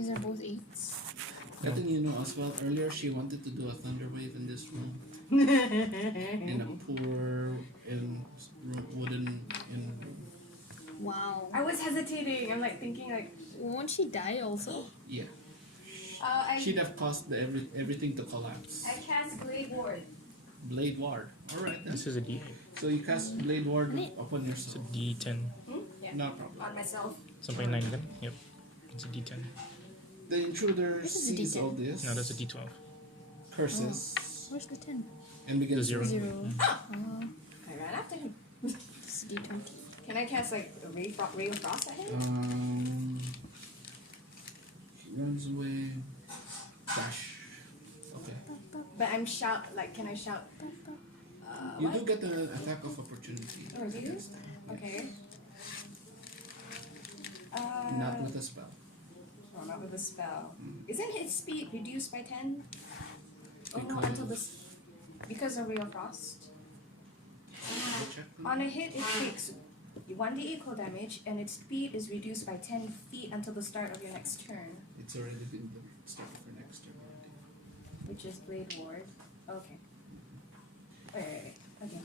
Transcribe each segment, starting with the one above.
These are both 8s. I think you know as well. Earlier, she wanted to do a thunder wave in this room, in a poor wooden room. Wow. I was hesitating. I'm like thinking like, Won't she die also? Yeah, I she'd have caused everything to collapse. cast Blade Ward. Blade Ward. All right then. This is a D8. So you cast Blade Ward upon It's a yourself. D10. Yeah. No problem. On myself. Something 9 then? Yep. It's a D10. The intruder This is a sees D10. all this. No, that's a D12. Curses Where's the 10? and begins The 0. 0. I ran after him. It's D20. Can I cast like a ray of frost at him? He runs away. Dash. Okay. But I'm shout like, can I shout? You What? do get an attack of opportunity. Oh, do you? against them. Okay. Not with a spell. Oh, not with a spell. Isn't his speed reduced by 10? Oh no, until this. Because of Ray of Frost. Check. On a hit, it takes 1d equal damage, and its speed is reduced by 10 feet until the start of your next turn, It's already been the start for next turn. which is Blade Ward. Okay. Wait. Okay.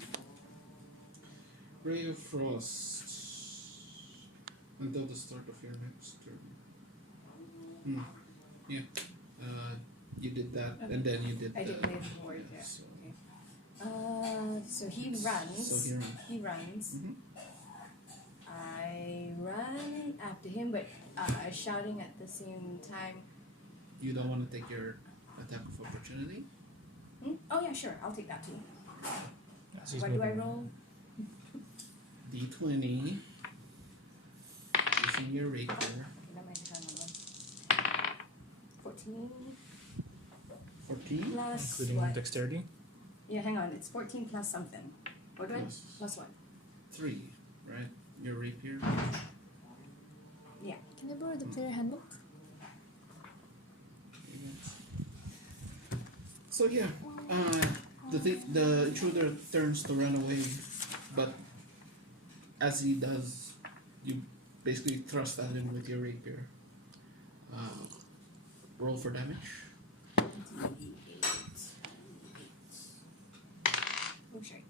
Ray of Frost. Until the start of your next turn. Yeah. You did that, and then you did I did the... Blade Ward, yeah. So, Okay. So he runs. So he runs. He runs. Mhm. I run after him, but shouting at the same time. You don't want to take your attack of opportunity? Oh yeah, sure. I'll take that too. As he's What do I moving. roll? D20. Using your rapier. That might have another 14 14? plus Including what? dexterity. Yeah, hang on. It's 14 plus something. What do I? Plus Plus what? 3, right? Your rapier. Can I borrow the player handbook? So yeah, the intruder turns to run away, but as he does, you basically thrust at him with your rapier. Roll for damage. Oh, sorry.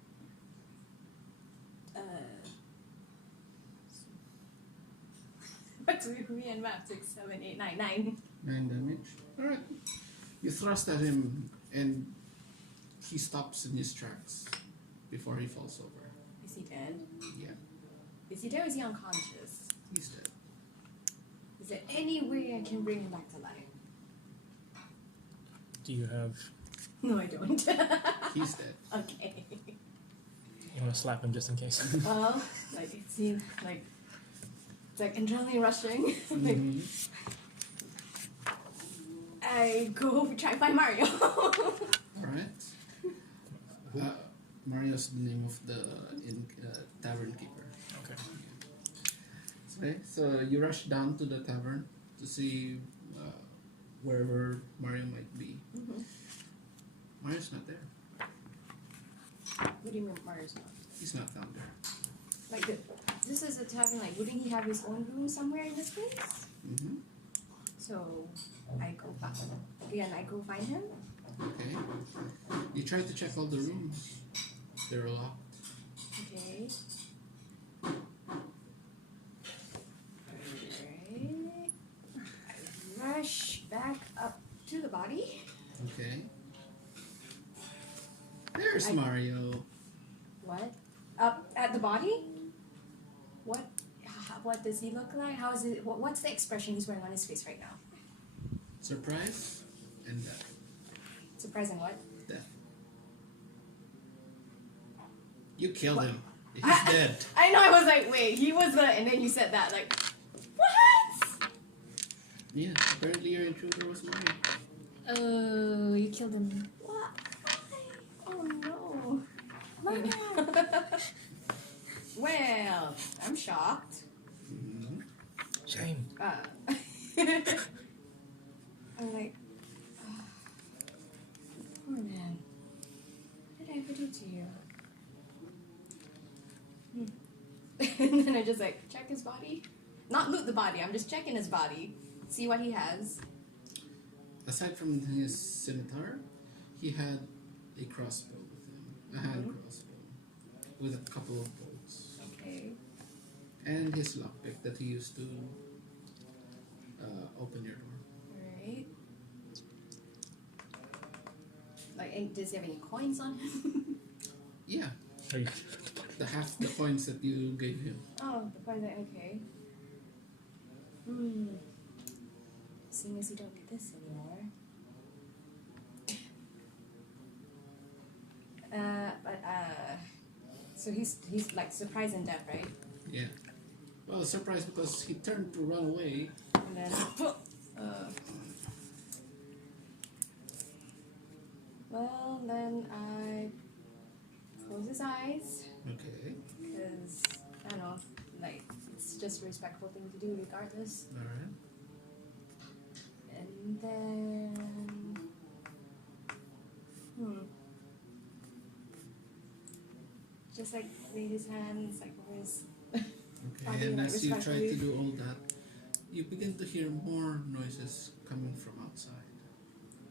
What's me and math? 6, 7, 8, 9, 9. 9 damage. Alright. You thrust at him and he stops in his tracks before he falls over. Is he dead? Yeah, Is he dead or is he unconscious? he's dead. Is there any way I can bring him back to life? Do you have... No, I don't. He's dead. Okay. You want to slap him just in case? Well, like it seems like it's like adrenaline rushing. Mhm. I go try to find Mario. Alright. Mario's the name of the tavern keeper. Okay. Okay, so you rush down to the tavern to see wherever Mario might be. Mario's not there. What do you mean Mario's not? He's not down there. Like this is a tavern. Like, wouldn't he have his own room somewhere in this place? Mm-hmm. So I go back again. I go find him. Okay. You try to check all the rooms. They're locked. Okay. Alright. I rush back up to the body. Okay. There's I- Mario. What? Up at the body? What does he look like? How is it? What's the expression he's wearing on his face right now? Surprise and death. Surprising what? Death. You killed What? him. He's dead. I know. I was like, wait, he was the, and then you said that, like, what? Yeah, apparently your intruder was Mario. Oh, you killed him. What? Oh no. Well, I'm shocked. Mm-hmm. Shame. I'm like, poor man. What did I ever do to you? And then I just like check his body. Not loot the body, I'm just checking his body. see what he has. Aside from his scimitar, he had a crossbow with him, a hand crossbow, with a couple of bolts, Okay. and his lockpick that he used to open your door. Alright. Like, and does he have any coins on him? Yeah, Are you- the half the coins that you gave him. Oh, the coins are okay. Seeing as you don't get this anymore. So he's like surprised and deaf, right? Yeah. Well, surprised because he turned to run away. And then, well, then I close his eyes Okay. because I don't know, like it's just a respectful thing to do, regardless. All right. And then, just like lay his hands like over his. Okay. Probably And not as you try respectfully. to do all that, you begin to hear more noises coming from outside.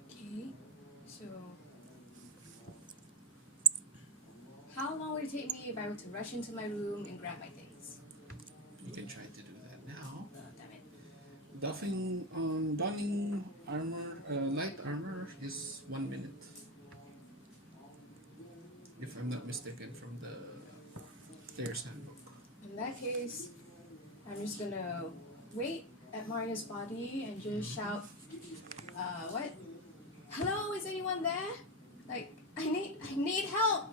Okay, so how long would it take me if I were to rush into my room and grab my things? You can try to do that now. Oh, damn it. Donning armor, light armor is 1 minute. If I'm not mistaken, from the player's handbook. In that case, I'm just gonna wait at Maria's body and just shout, what? Hello, is anyone there? Like, I need help!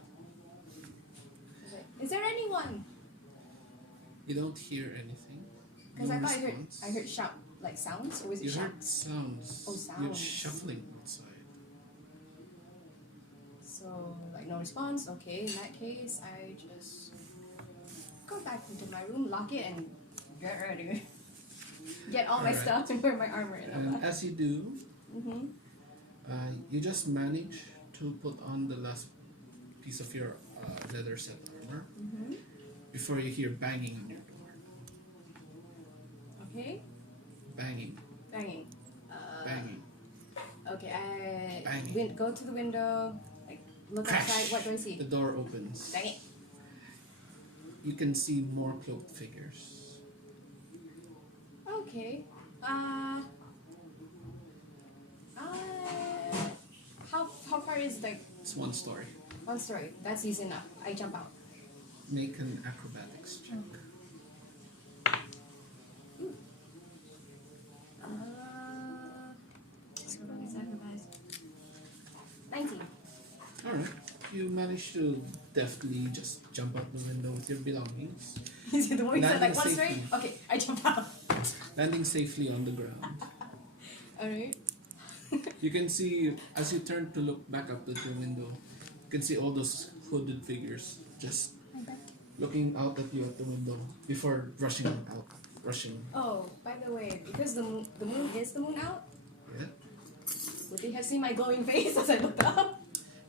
Is there anyone? You don't hear anything. Because No I thought response. I heard shout, like sounds, or was it You shout? heard sounds. Oh, You're sounds. shuffling outside. So, like, no response. Okay, in that case, I just go back into my room, lock it, and get ready. Get all my Alright. stuff and wear my armor in And the as you do, Mm-hmm. you just manage to put on the last piece of your leather set armor Mm-hmm. before you hear banging on your door. Okay. Banging, Banging. banging. Okay, I Banging. go to the window, like look Crash. outside. What do I see? The door opens. Bang it. You can see more cloaked figures. Okay. How far is like It's one story. one story? That's easy enough. I jump out. Make an acrobatics check. So long as I revise. 19. Alright. You manage to deftly just jump out the window with your belongings, Is it the one you said like Landing one story? safely. Okay, I jump out. landing safely on the ground. Alright. You can see, as you turn to look back up at the window, you can see all those hooded figures just I'm back. looking out at you at the window before rushing out. Rushing. Oh, by the way, because the moon is the moon out, Yeah? would they have seen my glowing face as I looked up?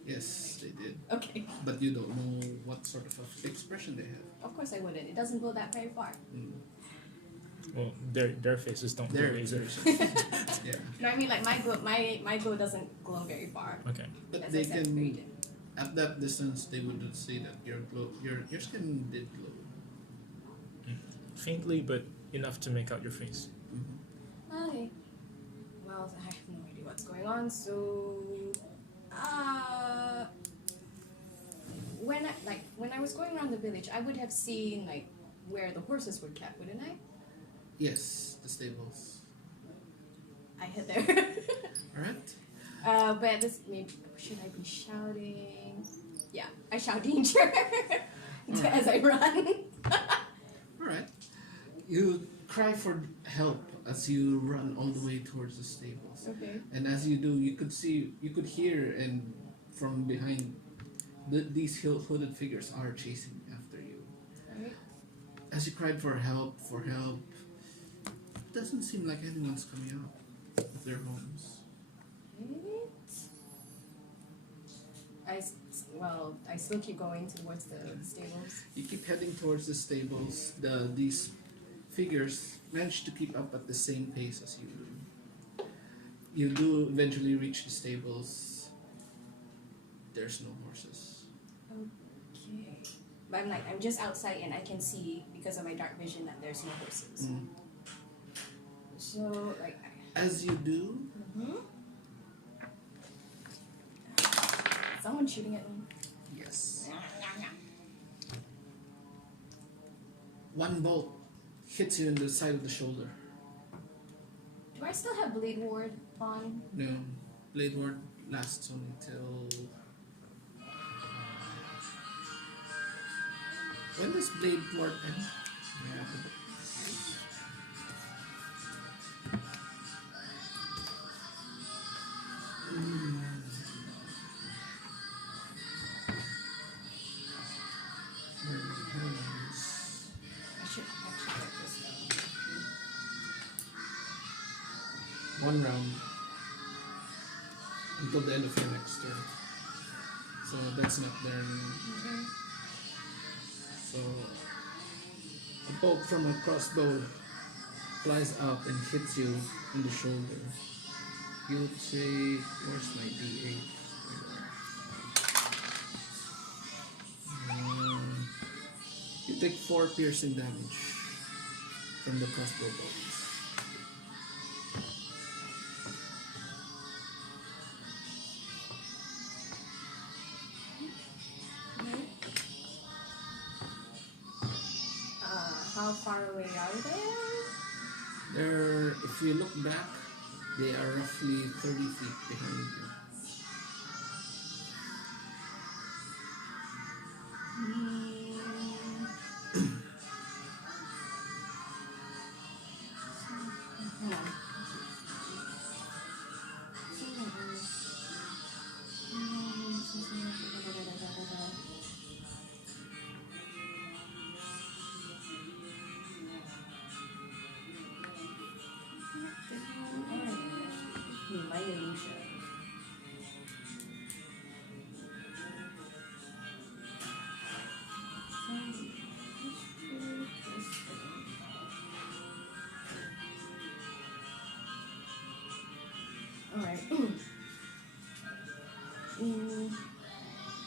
Yes, they did. Okay. But you don't know what sort of expression they have. Of course I wouldn't. It doesn't go that very far. Well, their faces don't Their glow either. expression. Yeah. No, I mean like my glow doesn't glow very far. Okay. But As they I said, very can, dim. at that distance, they would say that your skin did glow. Faintly, but enough to make out your face. Okay. Well, I have no idea what's going on, so when I was going around the village, I would have seen like where the horses were kept, wouldn't I? Yes, the stables. I hid there. Alright? But this maybe should I be shouting? Yeah, I shout danger as I run. Alright. You cry for help as you run all the way towards the stables. Okay. And as you do, you could hear, and from behind, these hooded figures are chasing after you. Alright. As you cried for help, it doesn't seem like anyone's coming out of their homes. I still keep going towards the stables. You keep heading towards the stables. These figures manage to keep up at the same pace as you do. You do eventually reach the stables. There's no horses. Okay. But I'm just outside and I can see because of my dark vision that there's no horses. Mm. So like. As you do, Someone shooting at me. yes, one bolt hits you in the side of the shoulder. Do I still have Blade Ward on? No, Blade Ward lasts only till. When does Blade Ward end? Yeah. I should actually write this down. One round until the end of your next turn. So that's not there anymore. Okay. So a bolt from a crossbow flies out and hits you in the shoulder. You would say, where's my D8? You take 4 piercing damage from the crossbow bolts. How far away are they? They're, if you look back, they are roughly 30 feet behind you. My illusion. Alright.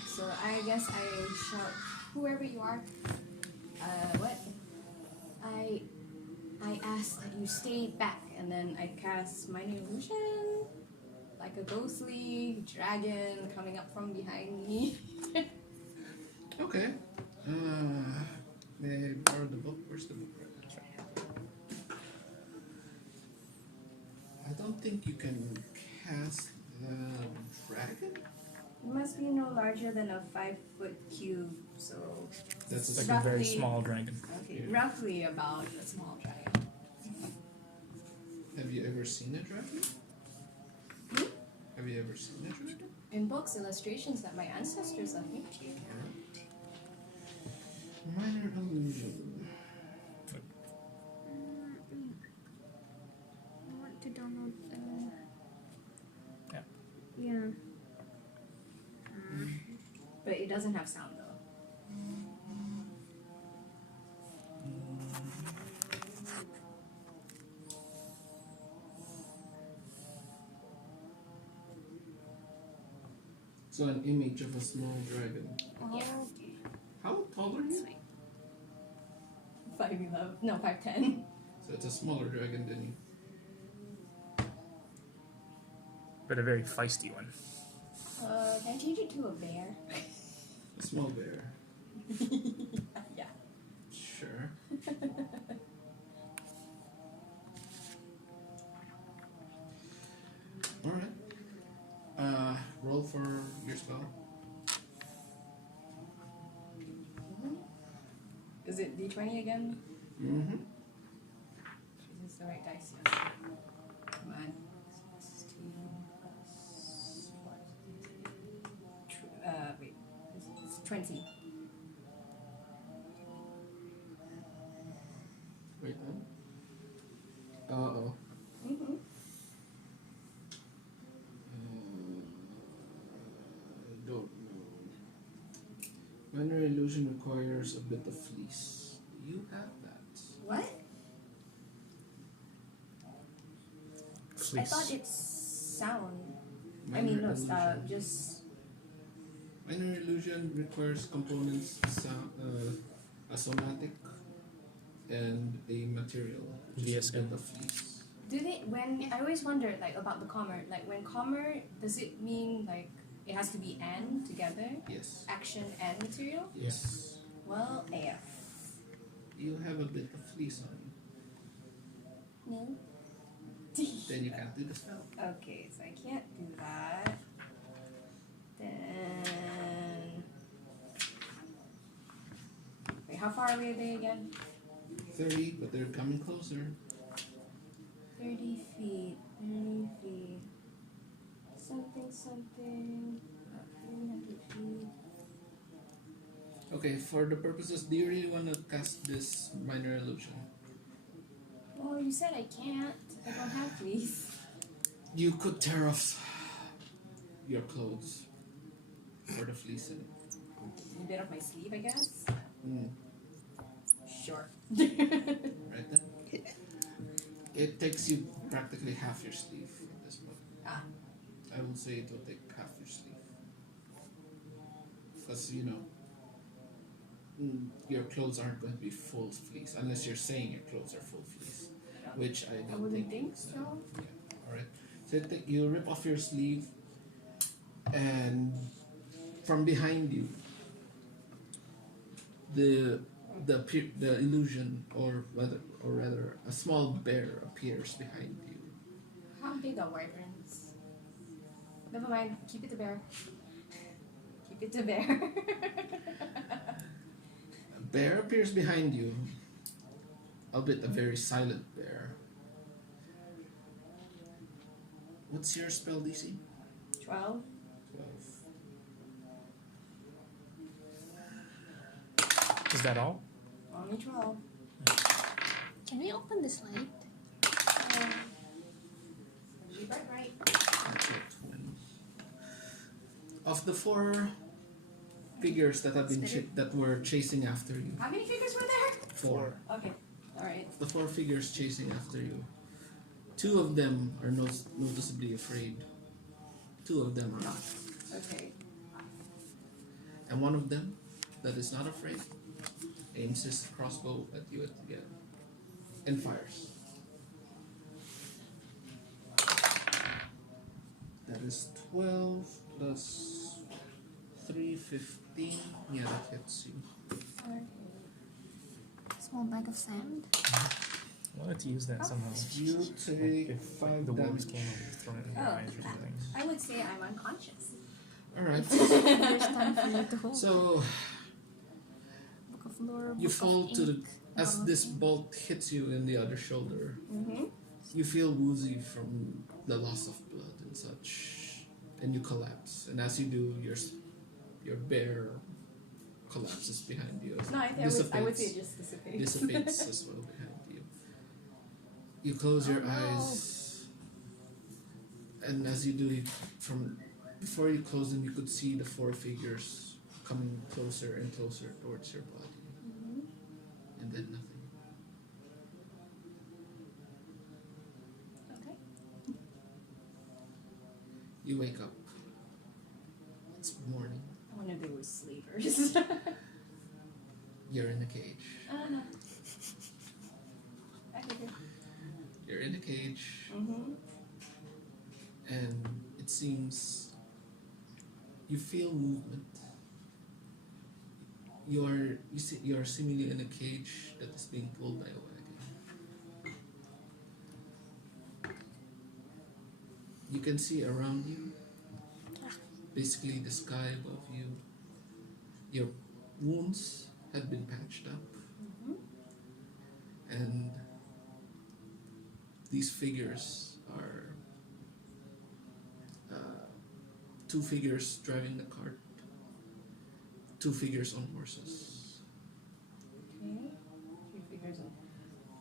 So I guess I shout, whoever you are, what? I ask that you stay back, and then I cast Minor Illusion, like a ghostly dragon coming up from behind me. Okay. May I borrow the book? Where's the book? I don't think you can cast the dragon. It must be no larger than a 5-foot cube, so That's It's a like a very Roughly- small dragon. okay, Yeah. roughly about a small dragon. Have you ever seen a dragon? Hmm? Have you ever seen a dragon? In books, illustrations that my ancestors have made. Minor illusion. I want to download. Yeah. Yeah. But it doesn't have sound though. So an image of a small dragon. Yeah. How tall are you? 5'11", no 5'10". So it's a smaller dragon than you. But a very feisty one. Can I change it to a bear? A small bear. Yeah. Sure. Alright. Roll for your spell. Is it D20 again? Mm-hmm. Is this the right dice? Yes. Come on. 16 plus what? Wait. It's 20. Wait, then. Uh-oh. Mm-hmm. Don't know. Minor illusion requires a bit of fleece. You have that. What? I Fleece. thought it's sound. Minor No, illusion. just Minor illusion requires components, a somatic, and a material, which is a bit VSM. of fleece. do they when I always wondered like about the comma, like when comma, does it mean like it has to be and together? Yes. Action and material? Yes. Well, AF. You have a bit of fleece on you. No. Then you can't do the spell. Okay, so I can't do that. Then wait, how far away are they again? 30, but they're coming closer. 30 feet. 30 feet. Something. 300 feet. Okay, for the purposes, do you really want to cast this minor illusion? Well, you said I can't. I don't have fleece. You could tear off your clothes for the fleecing. A bit of my sleeve, I guess. Sure. Right then? It takes you practically half your sleeve at this point. Ah. I will say it will take half your sleeve. Because, your clothes aren't going to be full fleece, unless you're saying your clothes are full fleece, which I don't wouldn't think is, so. Yeah, alright. So you rip off your sleeve, and from behind you, the illusion, or rather, a small bear appears behind you. How big are wyverns? Never mind. Keep it to bear. Keep it to bear. A bear appears behind you, albeit a very silent bear. What's your spell DC? 12. 12. Is that all? Only 12. Can we open this light? Right. That's it. Of the 4 figures that have been that were chasing after you, How many figures were there? 4. Okay. Alright. The 4 figures chasing after you, 2 of them are noticeably afraid. 2 of them are not. Okay. And one of them, that is not afraid, aims his crossbow at you again and fires. That is 12 plus 3, 15. Yeah, that hits you. Small bag of sand. I wanted to use that somehow. You take If 5 the wolves damage. came and thrown it in your eyes or something. I would say I'm unconscious. Alright, There's time for you to hold. so Book of lore. you book fall of to the. ink, As bottle of this ink. bolt hits you in the other shoulder, Mm-hmm. you feel woozy from the loss of blood and such, and you collapse. And as you do, your bear collapses behind you. No, I would say it just dissipates. Dissipates as well behind you. You close your Oh, no. eyes, and as you do it, from before you close them, you could see the 4 figures coming closer and closer towards your body, and then nothing. Okay. You wake up. It's morning. I wonder if they were sleepers. You're in a cage. I figured. You're in a cage, and it seems you feel movement. You are seemingly in a cage that is being pulled by a wagon. You can see around you, basically the sky above you. Your wounds have been patched up, and these figures are 2 figures driving the cart, 2 figures on horses. Okay.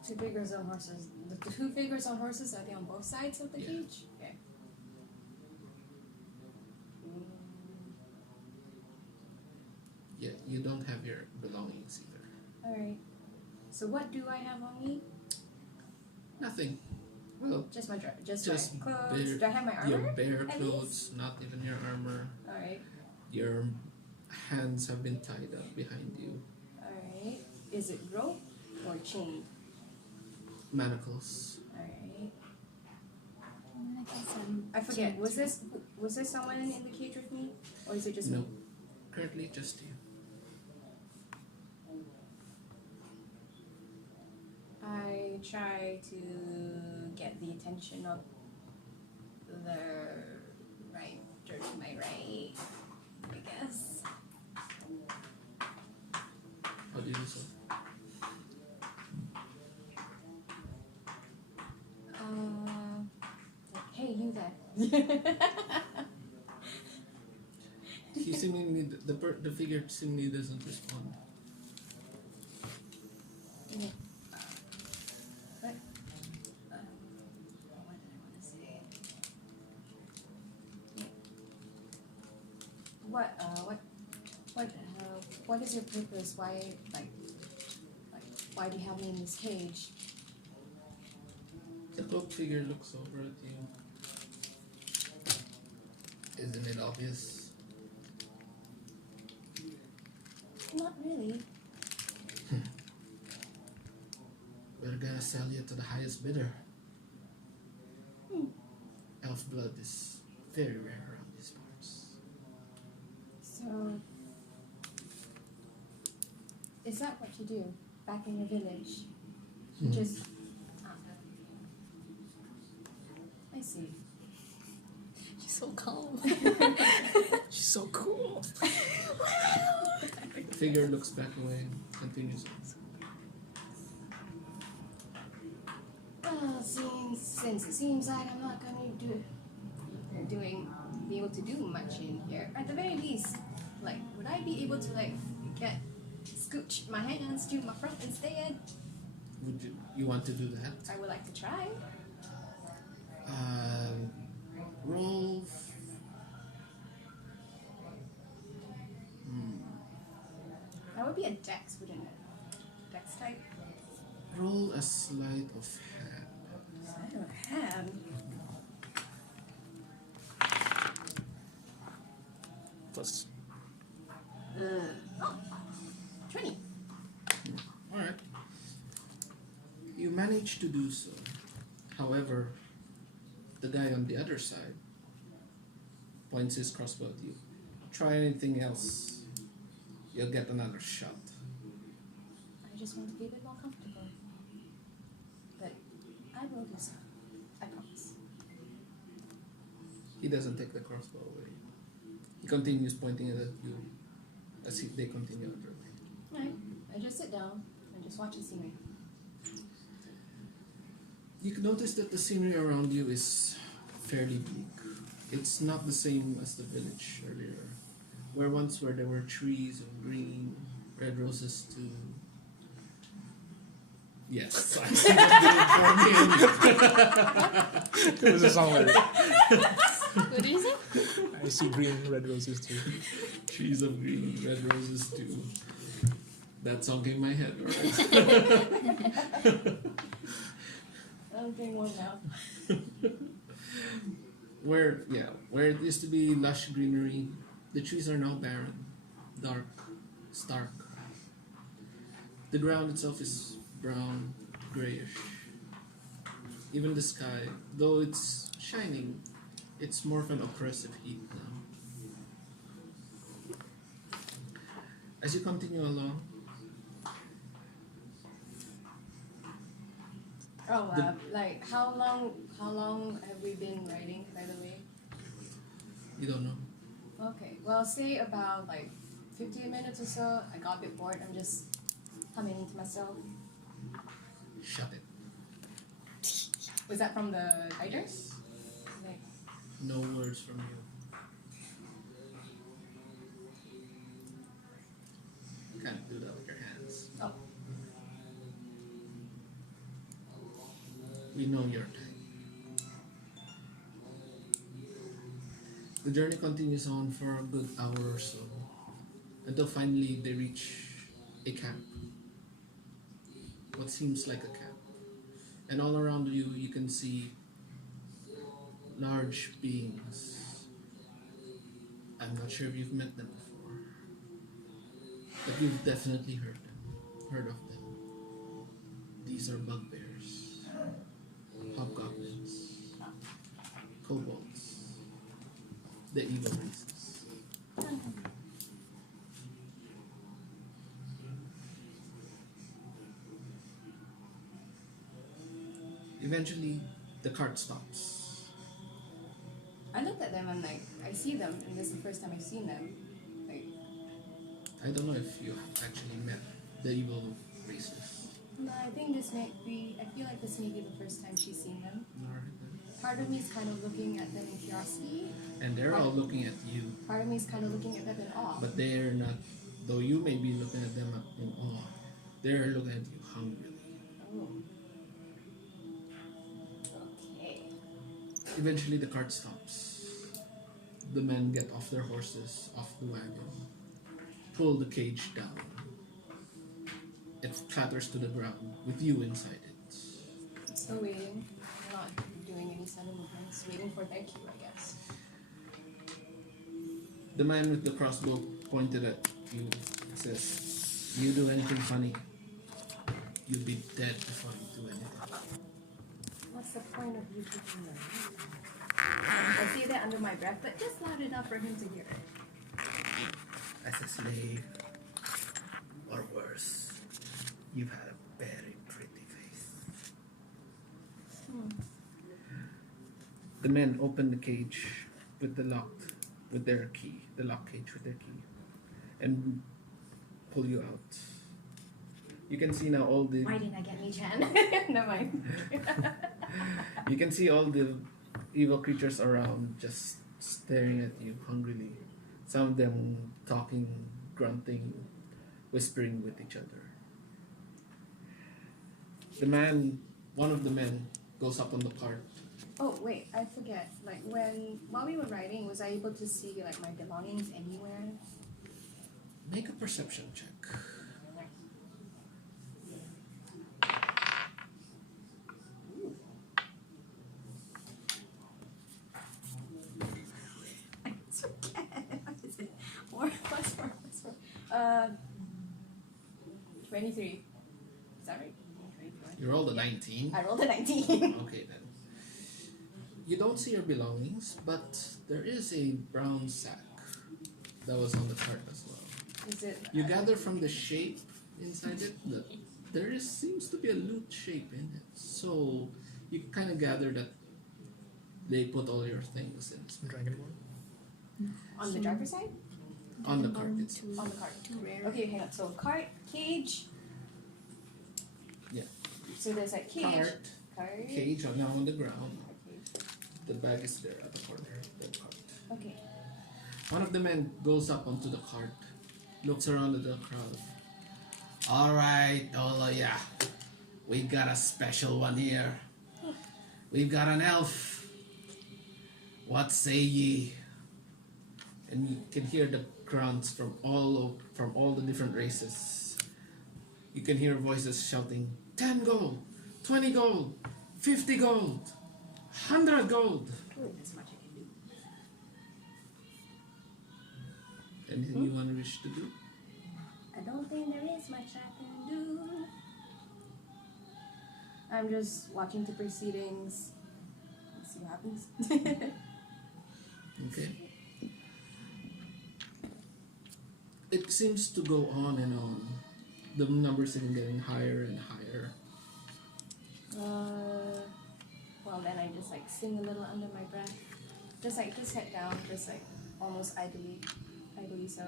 2 figures on horses. The 2 figures on horses, are they on both sides of the Yeah. cage? Okay. Yeah, you don't have your belongings either. Alright. So what do I have on me? Nothing. Well, Just my just just my clothes. bare- Do I have my your armor? bare at clothes, not even your armor. Alright. Your hands have been tied up behind you. Alright. Is it rope or chain? Manacles. Alright. Manacles and I forget. chains, Was right? this someone in the cage with me? Or is it just No. me? Currently just you. I try to get the attention of the to my right, I guess. How do you do so? Hey, you there. He seemingly the figure seemingly doesn't respond. Yeah. What? What did I want to say? Yeah. What is your purpose? Why, why do you have me in this cage? The cloaked figure looks over at you. Isn't it obvious? Not really. We're gonna sell you to the highest bidder. Hmm. Elf blood is very rare around these parts. So, is that what you do back in your village? You just. I see. She's so calm. She's so cool. The figure looks back away, continues. Well, since it seems like I'm not going to be able to do much in here, at the very least, would I be able to scooch my hands to my front instead? Would you want to do that? I would like to try. Roll. That would be a dex, wouldn't it? Dex type. Roll a sleight of hand. I don't have. Plus, Oh, 20. Alright. You manage to do so. However, the guy on the other side points his crossbow at you. Try anything else, you'll get another shot. I just want to be a bit more comfortable. But I will do so. I promise. He doesn't take the crossbow away. He continues pointing it at you as they continue on their way. Alright. I just sit down and just watch the scenery. You can notice that the scenery around you is fairly bleak. It's not the same as the village earlier, where there were trees of green, red roses too. Yes, I see what you did for me. it was a song lyric. What do you say? I see green, red roses too. Trees of green, red roses too. That song came in my head, alright. I'm doing one now. Where it used to be lush greenery, the trees are now barren, dark, stark. The ground itself is brown, grayish. Even the sky, though it's shining, it's more of an oppressive heat now. As you continue along, Oh, how long have we been riding, by the way? you don't know. Okay, well, say about 15 minutes or so. I got a bit bored. I'm just humming to myself. Shut it. Was that from the writers? No words from you. You can't do that with your hands. Oh, We know your type. The journey continues on for a good hour or so, until finally they reach a camp. What seems like a camp. And all around you, you can see large beings. I'm not sure if you've met them before, but you've definitely heard of them. These are bugbears, hobgoblins, kobolds, the evil races. Eventually, the cart stops. I looked at them and like I see them, and this is the first time I've seen them. Like, I don't know if you actually met the evil races. no, I think this may be. I feel like this may be the first time she's seen them. Nor- Part of me is kind of looking at them in curiosity. And they're all looking at you, Part of me is kind of looking at them in awe. but they're not. Though you may be looking at them in awe, they're looking at you hungrily. Oh. Okay. Eventually, the cart stops. The men get off their horses, off the wagon, pull the cage down. It clatters to the ground with you inside it. Still waiting. I'm not doing any sudden movements. Waiting for their cue, I guess. The man with the crossbow pointed at you says, "You do anything funny, you'll be dead before you do anything." What's the point of you teaching them? I say that under my breath, but just loud enough for him to hear it. As a slave, or worse, you've had a very pretty face. The men open the cage with the lock cage with their key, and pull you out. You can see now all the. Why didn't I get me, Chan? Never mind. You can see all the evil creatures around just staring at you hungrily. Some of them talking, grunting, whispering with each other. One of the men goes up on the cart. Oh wait, I forget. Like while we were riding, was I able to see like my belongings anywhere? Make a perception check. It's okay. What is it? 4 plus 4 plus 4. 23. Is that right? 24. You rolled a 19. I rolled a 19. Okay then. You don't see your belongings, but there is a brown sack that was on the cart as well. Is it? You gather from the shape inside it that seems to be a loot shape in it. So you kind of gather that they put all your things in Dragonborn. On the driver's side? on the cart. It's On the cart. Too rare. Okay, hang on. So cart, cage. Yeah. So there's like cage. Cart. Cage are now on the ground. Okay. The bag is there at the corner of the cart. Okay. One of the men goes up onto the cart, looks around at the crowd. Alright, all of ya. We got a special one here. We've got an elf. What say ye? And you can hear the grunts from all the different races. You can hear voices shouting, 10 gold, 20 gold, 50 gold, 100 gold. That's much I can do. Anything you want to wish to do? I don't think there is much I can do. I'm just watching the proceedings. Let's see what happens. Okay. It seems to go on and on. The numbers are getting higher and higher. Well then I just like sing a little under my breath. Just head down, just like almost idly so.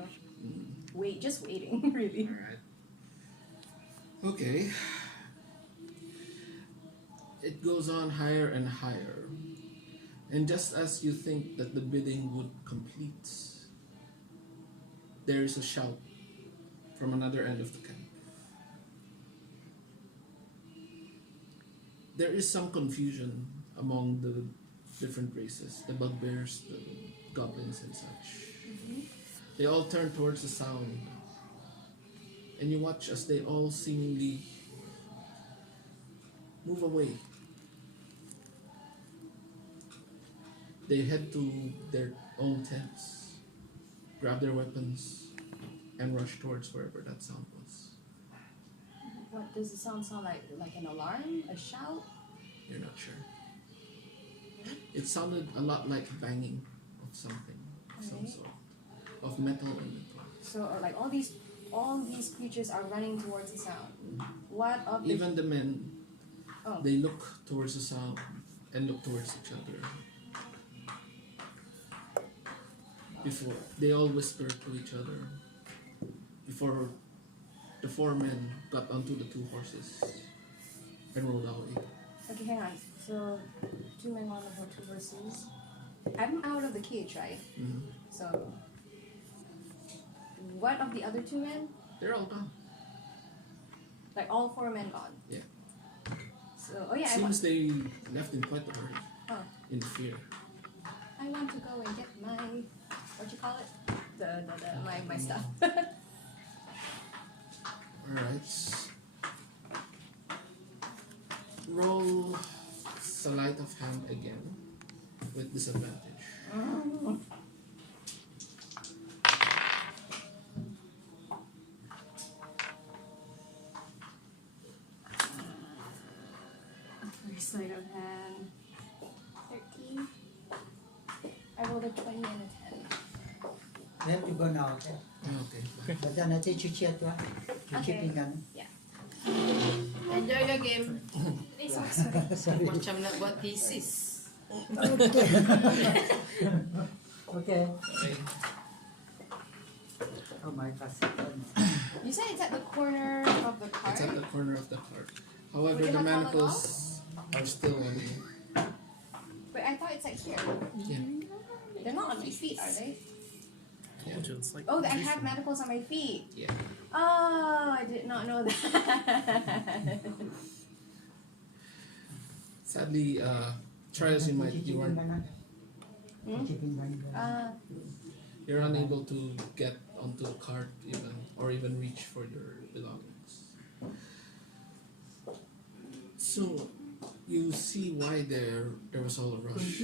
Just waiting, really. Alright. Okay. It goes on higher and higher. And just as you think that the bidding would complete, there is a shout from another end of the camp. There is some confusion among the different races, the bugbears, the goblins and such. They all turn towards the sound. And you watch as they all seemingly move away. They head to their own tents, grab their weapons, and rush towards wherever that sound was. What does the sound like? Like an alarm? A shout? You're not sure. It sounded a lot like banging of something, of some Right. sort, of metal and metal. So like all these creatures are running towards the sound. What of the Even the men, Oh. they look towards the sound and look towards each other. Before they all whisper to each other. Before the 4 men got onto the 2 horses and rode away. Okay, hang on. So 2 men on the 2 horses. I'm out of the cage, right? Mhm. So what of the other 2 men? They're all gone. Like all 4 men gone. Yeah. So I Seems they left in quite a hurry, Oh. in fear. I want to go and get my what you call it? My stuff. Alright. Roll sleight of hand again with disadvantage. First sleight of hand. 13. I rolled a 20 and a 10. We have to go now, okay? Okay. But then I think you check one. You keep Okay. in gun. Enjoy your game. Sorry. Macam nak buat thesis. Okay. Okay. Oh my gosh. You said it's at the corner of the It's at cart? the corner of the cart. However, Would you the have fallen manacles are still on you. But I thought it's like here. Yeah. They're not on my feet, are they? Told you, it's like Oh, I have manacles on my feet. Yeah. Oh, I did not know that. Sadly, try as you might, you weren't, you're unable to get onto the cart or even reach for your belongings. So you see why there was all a rush.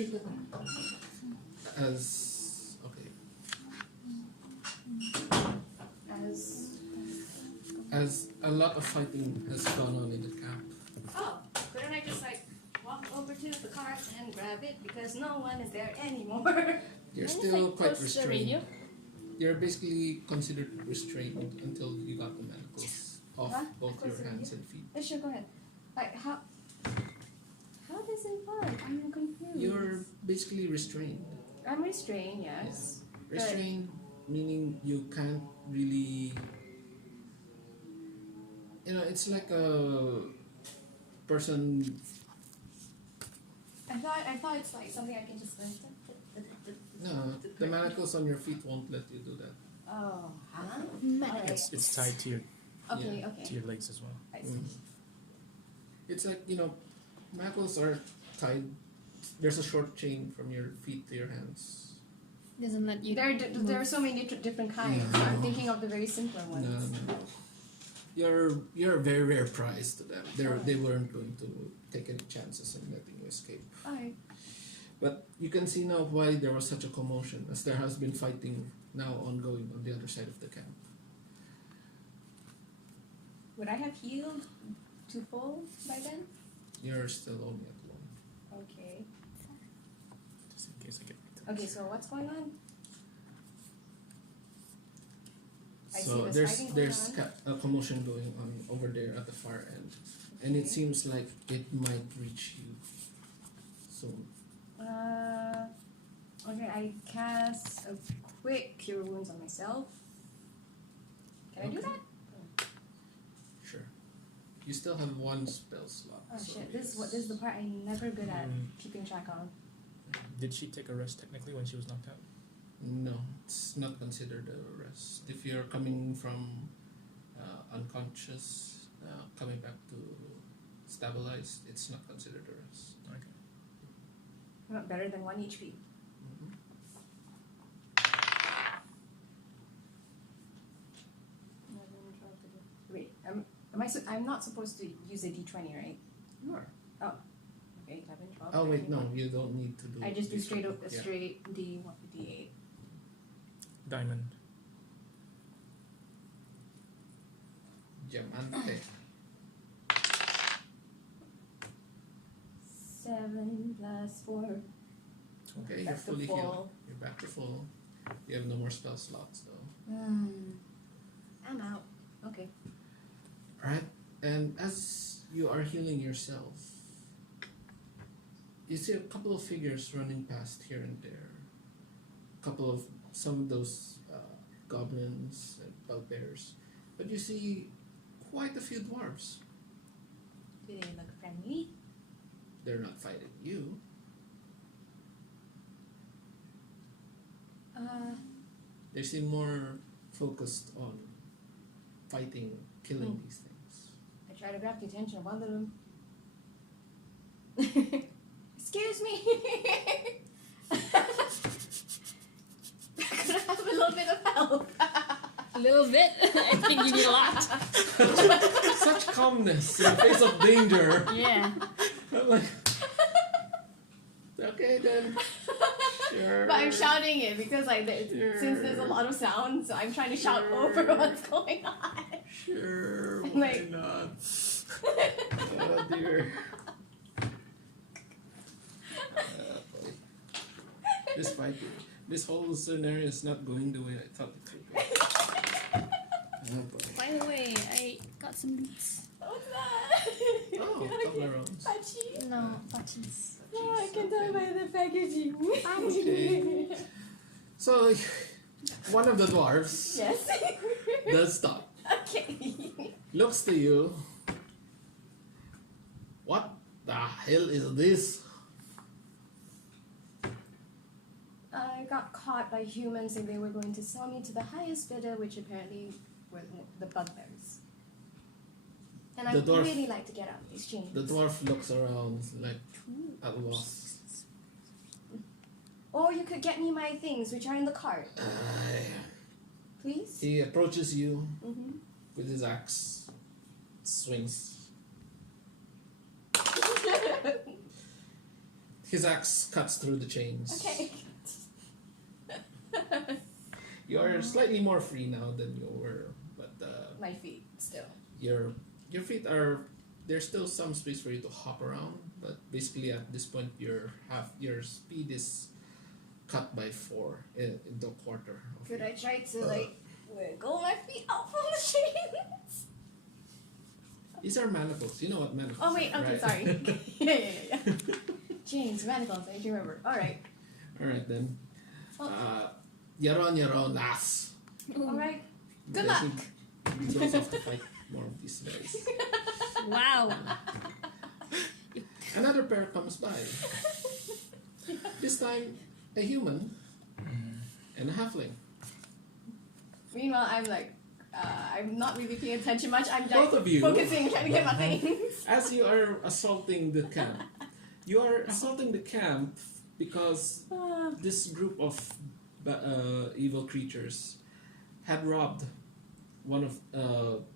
As a lot of fighting has gone on in the camp. Oh, couldn't I just like walk over to the cart and grab it because no one is there anymore? You're Can you, still like, quite close the radio? restrained. You're basically considered restrained until you got the manacles off Huh? both Close your the hands and feet. Yeah, sure, go ahead. Like how does it work? I'm confused. You're basically restrained. I'm restrained, yes. Restrained meaning you can't really, it's like a person. I thought it's like something I can just No, the manacles on your feet won't let you do that. Oh, huh? Manacles. It's tied to your Okay, Yeah. okay. legs as well. I see. It's like, manacles are tied. There's a short chain from your feet to your hands. Doesn't let you. There are so many different kinds. Yeah. I'm thinking of the very simpler ones. No. You're a very rare prize to them. They weren't going to take any chances in letting you escape. Alright. But you can see now why there was such a commotion, as there has been fighting now ongoing on the other side of the camp. Would I have healed to full by then? You're still only at 1. Okay. Just in case I get. Okay, so what's going on? I see So this fighting going there's on. a commotion going on over there at the far end, and it seems like it might reach you soon. Okay, I cast a quick cure wounds on myself. Can I do Okay. that? Sure. You still have 1 spell slot. Oh so shit, this yes. is the part I'm never good at Mm. keeping track of. Did she take a rest technically when she was knocked out? No, it's not considered a rest. If you're coming from unconscious, coming back to stabilized, it's not considered a rest. Okay. Not better than 1 HP. Mhm. Wait, I'm not supposed to use a D20, right? You are. Okay, 11, 12. Oh wait, 13, no, you don't need to do. I just do these straight two. up, straight D8. Diamond. Diamante. 7 plus 4. Okay, you're Back to fully full. healed. You're back to full. You have no more spell slots though. I'm out. Okay. Alright, and as you are healing yourself, you see a couple of figures running past here and there. Some of those goblins and bugbears. But you see quite a few dwarves. Do they look friendly? They're not fighting you. They seem more focused on fighting, killing these things. I try to grab the attention of one of them. Excuse me! Could I have a little bit of help? A little bit. I think you need a lot. Such calmness in the face of danger. Yeah. I'm like, okay then. Sure. But I'm shouting it because since there's a lot of sound, so I'm trying to shout over what's going on. Sure, I'm why like- not? Oh dear. Boy. This whole scenario is not going the way I thought it would go. Oh boy. By the way, I got some boots. What's that? Oh, Toblerones. Patchy? No, buttons. Oh, I can tell by the packaging. Okay. So, one of the dwarves Yes. does stop, Okay. looks to you. What the hell is this? I got caught by humans and they were going to sell me to the highest bidder, which apparently were the bugbears. And I The dwarf- really like to get out of these chains. The dwarf looks around like at loss. Or you could get me my things, which are in the cart. Please? He approaches you Mm-hmm. with his axe, swings. His axe cuts through the chains. Okay. You are slightly more free now than you were, but My feet, still. your feet are, there's still some space for you to hop around, but basically at this point your speed is cut by 4 into a quarter. Of Could it. I try to wiggle my feet out from the chains? These are manacles. You know what manacles Oh wait, are, okay, right? sorry. yeah. Chains, manacles, I do remember. Alright. Alright then. Oh. Yaron, nas. Alright. Good I luck. think we both have to fight more of these guys. Wow. Another pair comes by. This time, a human and a halfling. Meanwhile, I'm not really paying attention much. I'm Both of you. focusing, trying to get my things. As you are assaulting the camp, you are assaulting the camp because this group of evil creatures had robbed one of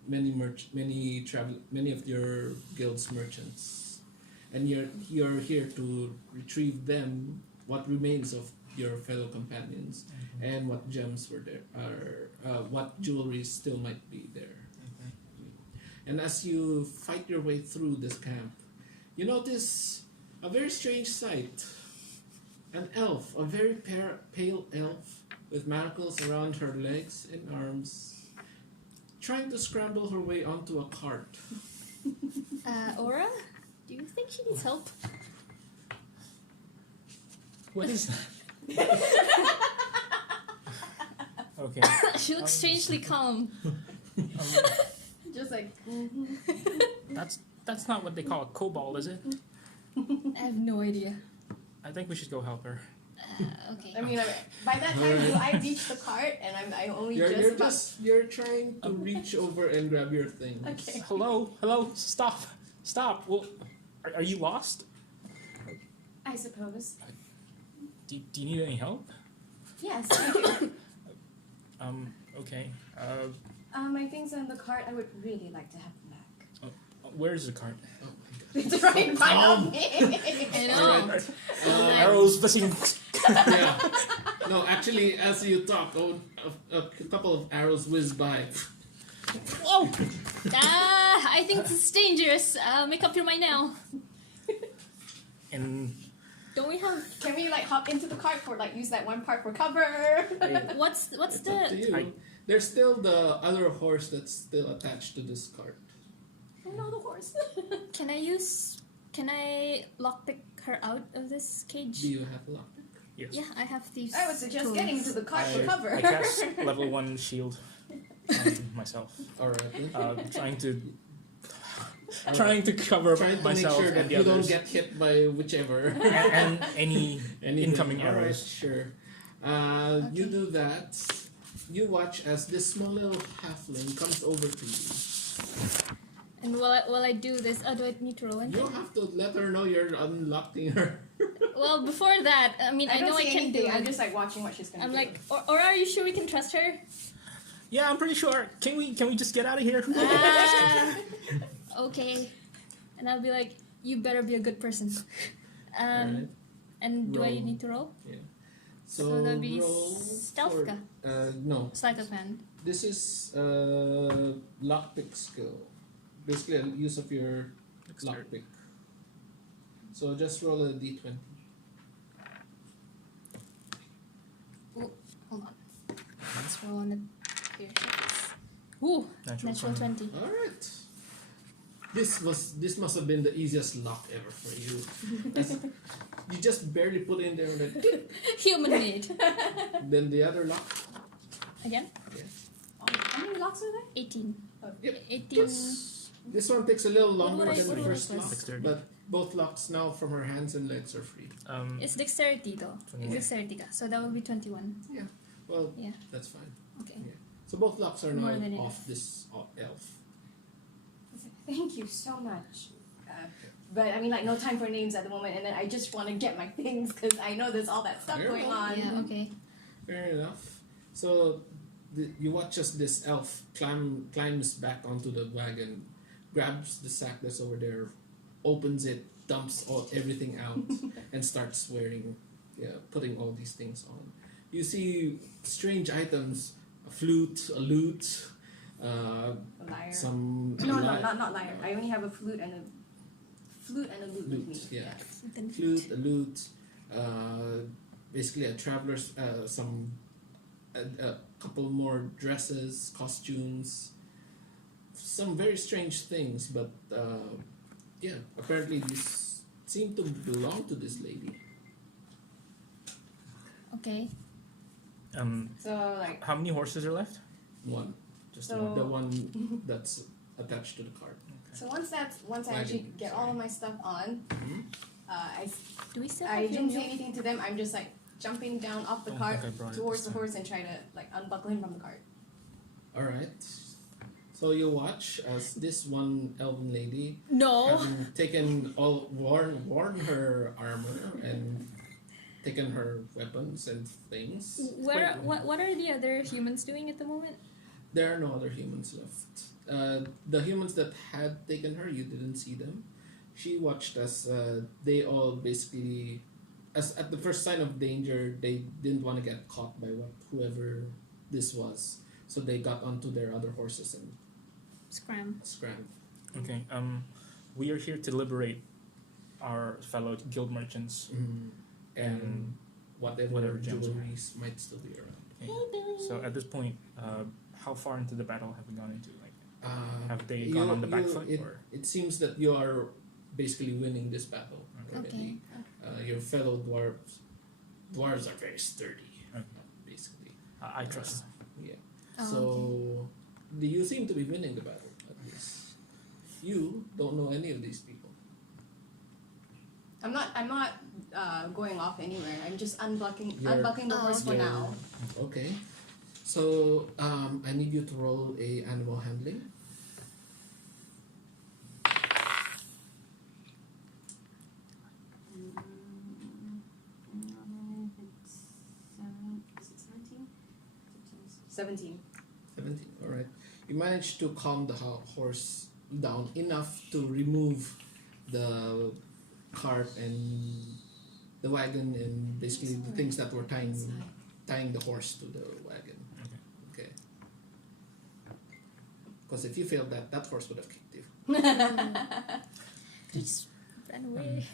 many of your guild's merchants, and you're here to retrieve them, what remains of your fellow companions, and what gems were there, what jewelry still might be there. And as you fight your way through this camp, you notice a very strange sight. An elf, a very pale elf with manacles around her legs and arms, trying to scramble her way onto a cart. Aura? Do you think she needs help? What is that? Okay. She looks strangely calm. Just like, That's not what they call a kobold, is it? I have no idea. I think we should go help her. Okay. I mean, by that time, I reached the cart and I only You're trying to reach over and grab your things. Okay. Hello, stop. Well, are you lost? I suppose. Do you need any help? Yes, I do. Okay. My things are in the cart. I would really like to have them back. Where's the cart? Oh my It's right in front of me. I know. Alright. Arrows buzzing. Yeah. No, actually, as you talk, a couple of arrows whiz by. Whoa! I think this is dangerous. Make up your mind now. And Don't we have... Can we like hop into the cart for like use that one part for cover? What's It's up to the... you. There's still the other horse that's still attached to this cart. Another horse. Can I lockpick her out of this cage? Do you have luck? yes. Yeah, I have these I would suggest tools. getting into the cart for cover. I cast level 1 shield on myself. Alright then. Trying to cover Trying to make myself sure and that the you don't others. get hit by whichever. and any incoming Alright, arrows. sure. You do that. You watch as this small little halfling comes over to you. And while I do this, do I need to roll You anything? don't have to let her know you're unlocking her. Well, before that, I mean, I don't know I see can do anything. I'm it. just like watching what she's gonna I'm do. like, or are you sure we can trust her? Yeah, I'm pretty sure. Can we just get out of here? Okay. And I'll be like, you better be a good person. Alright. And do I Roll. need to roll? So that'd be roll stealth for- ka? no. Sleight of hand. This is lockpick skill. Basically a use of your lockpick. So just roll a d20. Hold on. Let's roll on the here. Ooh, natural 20. Alright. This must have been the easiest lock ever for you. As you just barely put in there and then, Human made. then the other lock. Again? How many locks are there? 18. Yep. 18. This one takes a little longer would I- than what the do I first press? lock, Dexterity. but both locks now from her hands and legs are free. It's dexterity though. 21. It's dexterity ka. So that would be 21. Well, Yeah. that's fine. Okay. So both locks are More now than off enough. this elf. Thank you so much. But I mean, like, no time for names at the moment, and then I just want to get my things because I know there's all that stuff Fair going enough. on. Yeah, okay. Fair enough. So you watch as this elf climbs back onto the wagon, grabs the sack that's over there, opens it, dumps everything out, and starts putting all these things on. You see strange items: a flute, a lute, A lyre. some No, not lyre. I only have a flute and a lute with me. lute, yeah. Then Flute, a lute, basically a traveler's, a couple more dresses, costumes, some very strange things, but apparently these seem to belong to this lady. Okay. So like, How many horses are left? One, just So- the one that's attached to the cart. so once I actually get all of my stuff on, Mhm. Do we still I have didn't your say anything to them. I'm just like jumping down off the I cart think I brought it towards this the time. horse and try to like unbuckle him from the cart. All right. So you watch as this one elven lady, No. having taken worn her armor and taken her weapons and things. What are the other humans doing at the moment? There are no other humans left. The humans that had taken her, you didn't see them. She watched as they all basically, as at the first sign of danger, they didn't want to get caught by whoever this was, so they got onto their other horses and Scram. scrambled. Okay. We are here to liberate our fellow guild merchants. And whatever Whatever gems are. jewelries might still be around. Okay. So at this point, how far into the battle have we gone into? Like, have they You- gone on the back you- foot? it, Or? it seems that you are basically winning this battle already. Your fellow dwarves are very sturdy, Okay. basically. I trust. Yeah. Oh, So you seem to be winning the battle at least. You don't know any of these people. I'm not going off anywhere. I'm just unbuckling You're- the horse for you're- now. Okay. So I need you to roll a animal handling. It's 17. 17. All right. You managed to calm the horse down enough to remove the cart and the wagon and basically the things that were tying the horse to the wagon. Okay. Because if you failed that horse would have kicked you. Just ran away.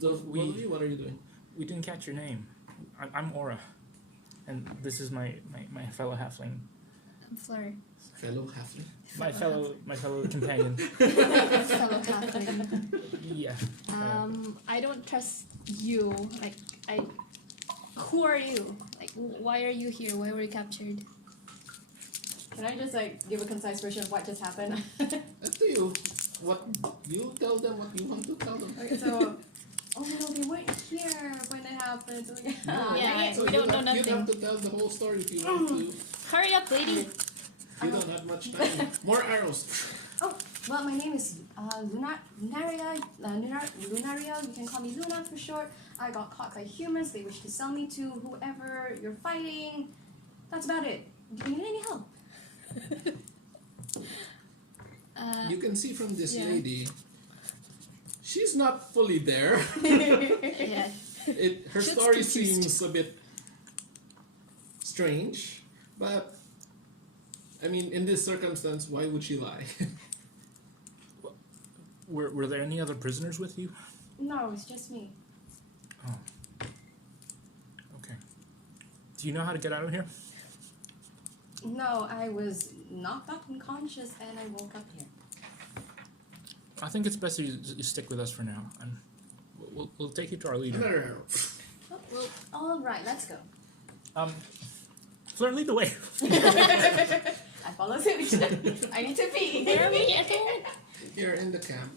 So, what are you doing? We didn't catch your name. I'm Aura, and this is my fellow halfling. I'm Fleur. Fellow halfling? My fellow companion. Fellow Catholic. Yeah. I don't trust you. Like, who are you? Like, why are you here? Why were you captured? Can I just like give a concise version of what just happened? Up to you. What you tell them what you want to tell them. Okay, so oh no, they weren't here when it happened. So Yeah, So we don't know You have nothing. to tell the whole story if you want to. Hurry up, lady. You don't have much time. More arrows. Oh, well, my name is Lunaria. Lunaria. You can call me Luna for short. I got caught by humans. They wish to sell me to whoever you're fighting. That's about it. Do you need any help? You can see from this yeah. lady, she's not fully there. Yeah. Her She's story confused. seems a bit strange, but I mean, in this circumstance, why would she lie? Were there any other prisoners with you? No, it's just me. Oh. Okay. Do you know how to get out of here? No, I was knocked out unconscious and I woke up here. I think it's best you stick with us for now, and we'll take you to our leader. Another arrow. Oh, well, all right, let's go. Fleur, lead the way. I follow suit. I need to pee. Where are we again? You're in the camp.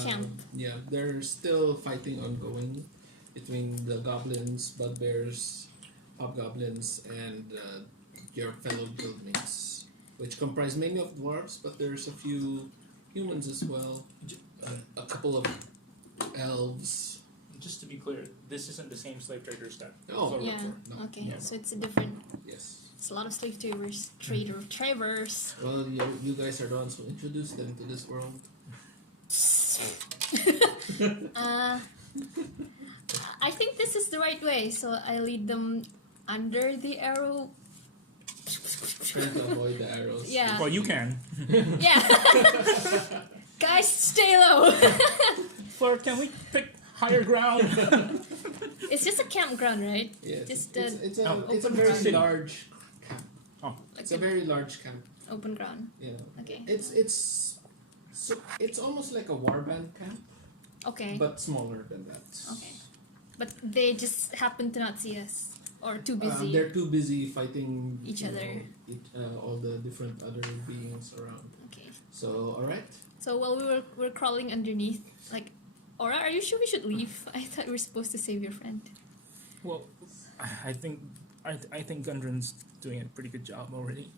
Camp. Yeah, there's still fighting ongoing between the goblins, bugbears, hobgoblins, and your fellow guildmates, which comprise mainly of dwarves, but there's a few humans as well, a couple of elves. Just to be clear, this isn't the same slave traders that Oh, Fleur Yeah. worked for. No. Okay, Yeah. so it's a different. Yes. It's a lot of slave traders. Traders. Well, you guys are the ones who introduced them to this world. I think this is the right way, so I lead them under the arrow. Trying to avoid the arrows. Yeah. Well, you can. Yeah. Guys, stay low. Fleur, can we pick higher ground? It's just a campground, right? Yeah, Just it's a Oh, it's a open very ground. large camp. Oh. Like It's a very large camp. open ground. Yeah. Okay. It's almost like a warband camp, Okay. but smaller than that. Okay. But they just happen to not see us, or too busy. They're too busy fighting Each you other. know, all the different other beings around. Okay. So, all right. So while we're crawling underneath, like, Aura, are you sure we should leave? I thought we were supposed to save your friend. Well, I think Gundren's doing a pretty good job already.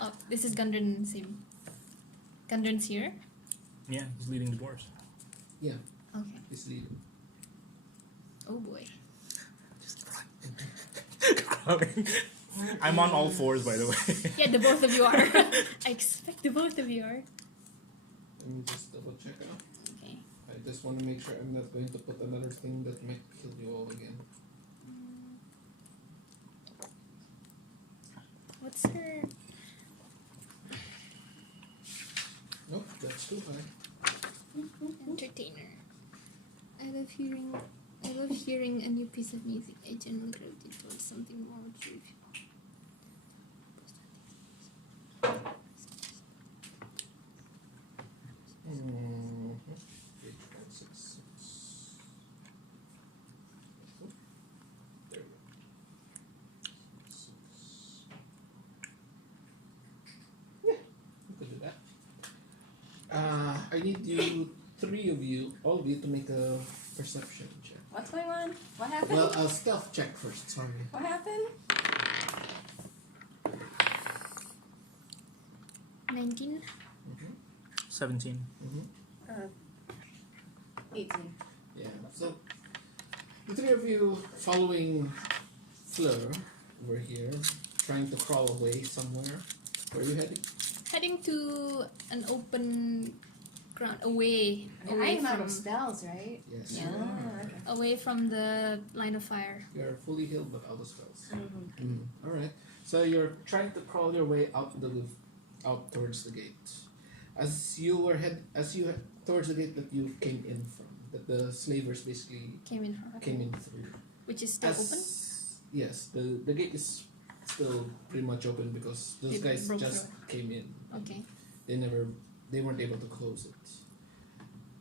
Oh, this is Gundren. Same. Gundren's here. Yeah, he's leading the dwarves. Yeah, Okay. he's leading. Oh boy. I'm on all fours, by the way. Yeah, the both of you are. I expect the both of you are. Let me just double check out. Okay. I just want to make sure I'm not going to put another thing that might kill you all again. What's her? Nope, that's too high. Entertainer. I love hearing a new piece of music. I generally gravitate towards something more truth. Page 166. There we go. Yeah, we could do that. I need you, all of you, to make a perception check. What's going on? What happened? Well, a stealth check first. Sorry. What happened? 19. 17. 18. Yeah. So the three of you following Fleur over here, trying to crawl away somewhere. Where are you heading? Heading to an open ground, away I am out of spells, right? Yes. Yeah. You are. Okay. away from the line of fire. You're fully healed but out of spells. Mm-hmm. All right. So you're trying to crawl your way out towards the gate. As you head towards the gate that you came in from, that the slavers basically Came in from. came in through. Which is still open. Yes, the gate is still pretty much open because those They guys broke just came in. Okay. They weren't able to close it.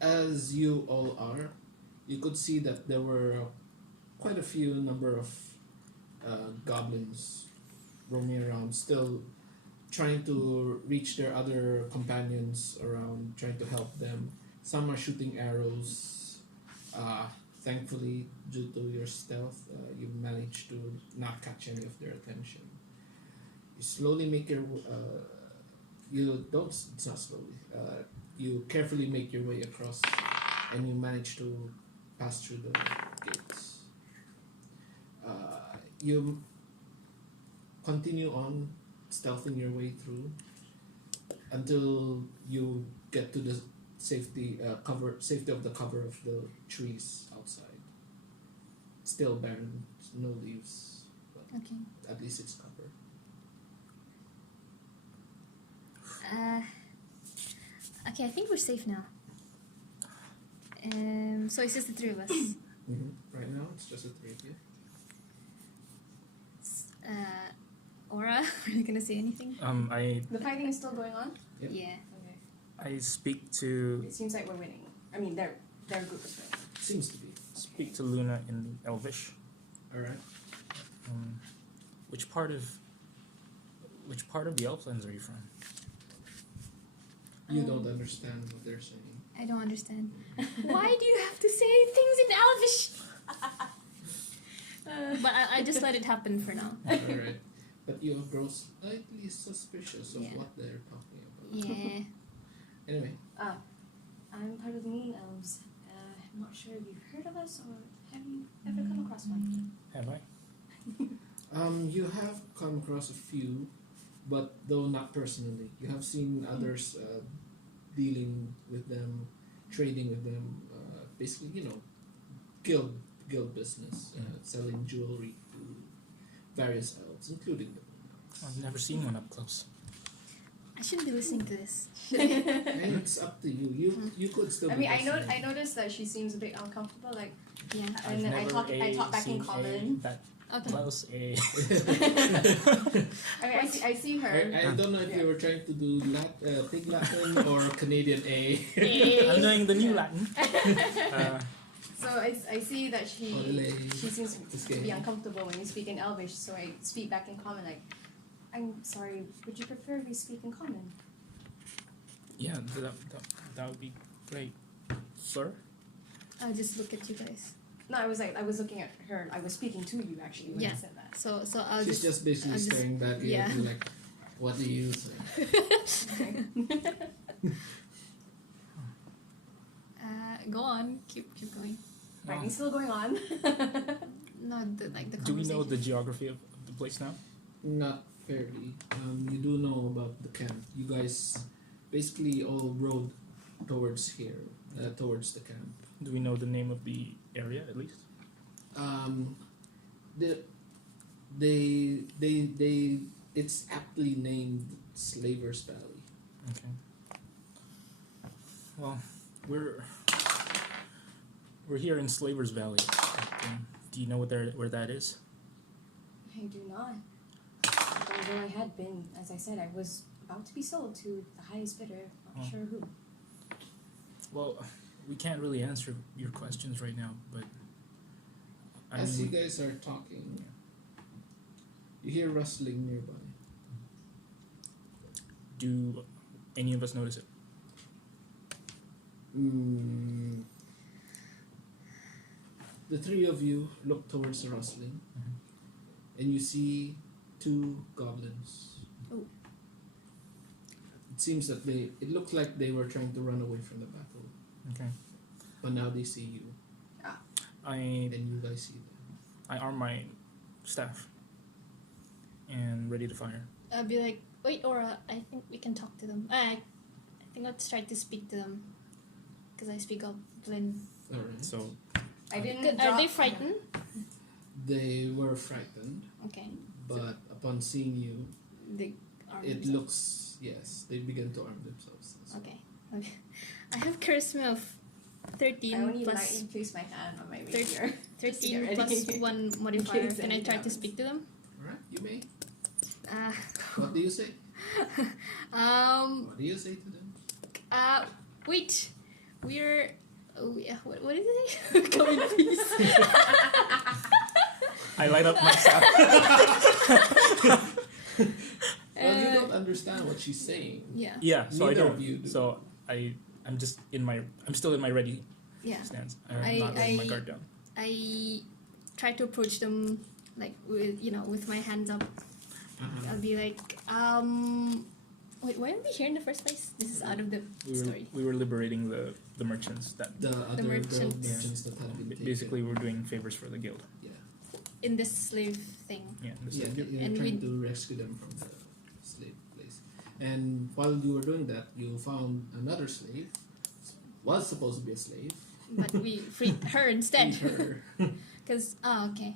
As you all are, you could see that there were quite a few number of goblins roaming around, still trying to reach their other companions around, trying to help them. Some are shooting arrows. Thankfully, due to your stealth, you managed to not catch any of their attention. You slowly make your it's not slowly. You carefully make your way across, and you manage to pass through the gates. You continue on stealthing your way through until you get to the safety of the cover of the trees outside. Still barren, no leaves, but Okay. at least it's covered. Okay, I think we're safe now. So it's just the three of us. Right now, it's just the three of you. Aura, are you gonna say anything? The fighting is still going on? Yep. Yeah. Okay. I speak to It seems like we're winning. I mean, their group is winning. Seems to be. Luna in Elvish. All right. Which part of the Elflands are you from? You don't understand what they're saying. I don't understand. Why do you have to say things in Elvish? But I just let it happen for now. Alright. But you grow slightly suspicious of Yeah. what they're talking about. Yeah. Anyway, I'm part of the Mean Elves. I'm not sure if you've heard of us or have you ever come across one? Have I? you have come across a few, but though not personally. You have seen others dealing with them, trading with them, basically, guild business, selling jewelry to various elves, including the I've never seen one up close. I shouldn't be listening to this. And it's up to you. You could still. I be mean, listening. I noticed that she seems a bit uncomfortable. Like, Yeah. and then I talk back in seen common. that Okay. close a. I mean, I see her. I don't know if you were trying to do Pig Latin or Canadian A. I'm doing the new Latin. So I see that she Olé. seems This to be game. uncomfortable when you speak in Elvish. So I speak back in common. Like, I'm sorry. Would you prefer we speak in common? Yeah, that would be great, sir. I'll just look at you guys. No, I was looking at her. I was speaking to you actually when Yeah. I said that. So I'll She's just basically I'll just- staring back at yeah. you like, what do you say? Go on. Keep going. Fighting's still going on. No, the Do we know the conversation. geography of the place now? Not fairly. You do know about the camp. You guys basically all rode towards here, towards the camp. Do we know the name of the area at least? It's aptly named Slavers Valley. Okay. Well, we're here in Slavers Valley. Do you know where that is? I do not. Although I had been, as I said, I was about to be sold to the highest bidder. Not Oh. sure who. Well, we can't really answer your questions right now, but As you guys are talking, you hear rustling nearby. do any of us notice it? The three of you look towards the rustling, and you see two goblins. Oh. It seems that it looked like they were trying to run away from the battle, Okay. but now they see you, I and you guys see them. I arm my staff and ready to fire. I'll be like, wait, Aura. I think we can talk to them. I think let's try to speak to them. because I speak Goblin. Alright. So I didn't. Are drop- they frightened? They were frightened, Okay. but upon seeing you, They arm it themselves. looks, yes, they began to arm themselves. Okay. Okay. I have charisma of I 13 only plus lightly place my hand on my Thir- rapier. Just to 13 get plus ready. 1 modifier. case Can I anything try to happens. speak to them? Alright, you may. Uh, What do you say? um. What do you say to them? Wait. We're. Oh yeah. What is it? Come in peace. I light up my staff. Well, you don't understand what she's saying. Yeah. Yeah, so I Neither don't. of you do. So I'm just I'm still in my ready Yeah. stance. I'm I- not letting my I- guard down. I try to approach them like with my hands up. I'll be like, wait, why are we here in the first place? This is out of the story. We were liberating the merchants that The other girl merchants. merchants that had been taken. basically we're doing favors for the guild. Yeah. In this slave thing. Yeah, the Yeah, slave guild. you're And trying we- to rescue them from the slave place. And while you were doing that, you found another slave. Was supposed to be a slave. But we freed her instead. Freed her. Because, okay.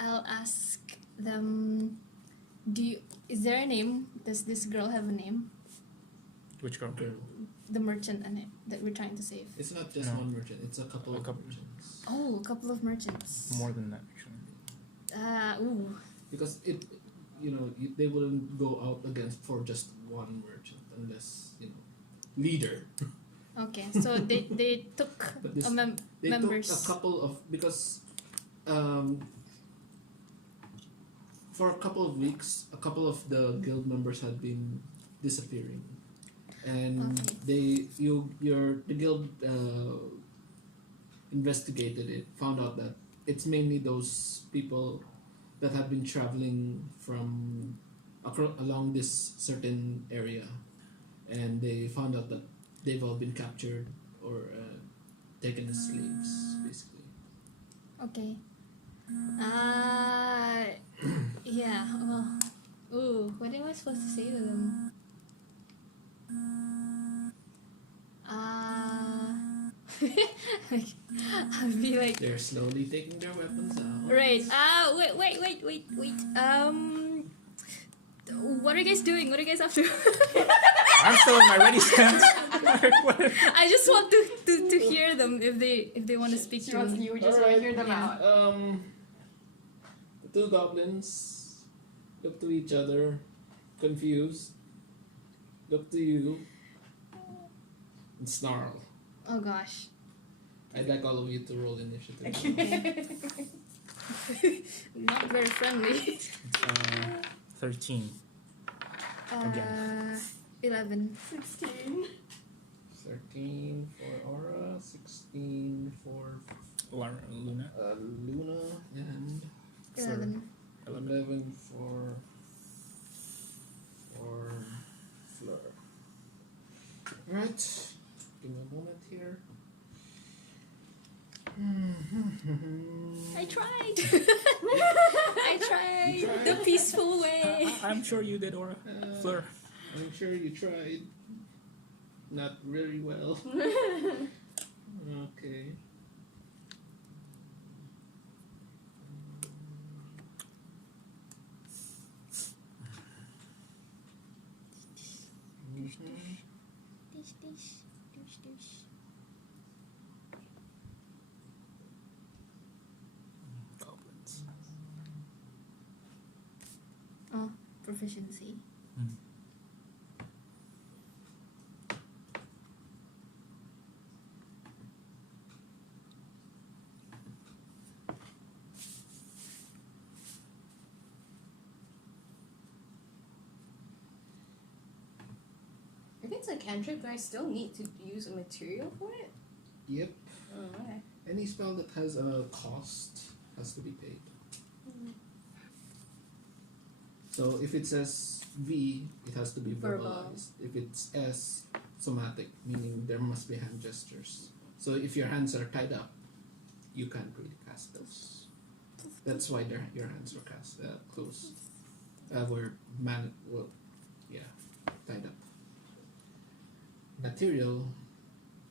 I'll ask them, is there a name? Does this girl have a name? Which girl? Girl. The merchant that we're trying to save. It's not just No. one merchant, it's a couple A of couple. merchants. Oh, a couple of merchants. More than that, actually. Ooh. Because they wouldn't go out against for just one merchant unless, leader. Okay, so they took But this- a They members. took a couple of, because for a couple of weeks, a couple of the guild members had been disappearing, and Okay. the guild investigated it, found out that it's mainly those people that have been traveling from along this certain area, and they found out that they've all been captured or taken as slaves, basically. Okay. Yeah. Well. Ooh, what am I supposed to say to them? I'll be like, They're slowly taking their weapons out. right. Wait. What are you guys doing? What are you guys up to? I'm still in my ready stance. I just want to hear them if they want to speak She to wants me. you just want to hear them Yeah. out. The two goblins look to each other, confused, look to you, and snarl. Oh gosh. I'd like all of you to roll initiative. Not very friendly. 13. Again. 11. 16. 13 for Aura, 16 for Luna. Luna, and 11. 11 for Fleur. Alright, give me a moment here. I tried. I tried You tried? the peaceful way. I'm sure you did, Aura. Fleur. I'm sure you tried. Not very well. Okay. Dish, dish, dish, dish. Goblins. Oh, proficiency. If it's a cantrip, do I still need to use a material for it? Yep. Oh, okay. Any spell that has a cost has to be paid. So if it says V, it has to be Verbal. verbalized. If it's S, somatic, meaning there must be hand gestures. So if your hands are tied up, you can't really cast those. That's why your hands were closed. Tied up. material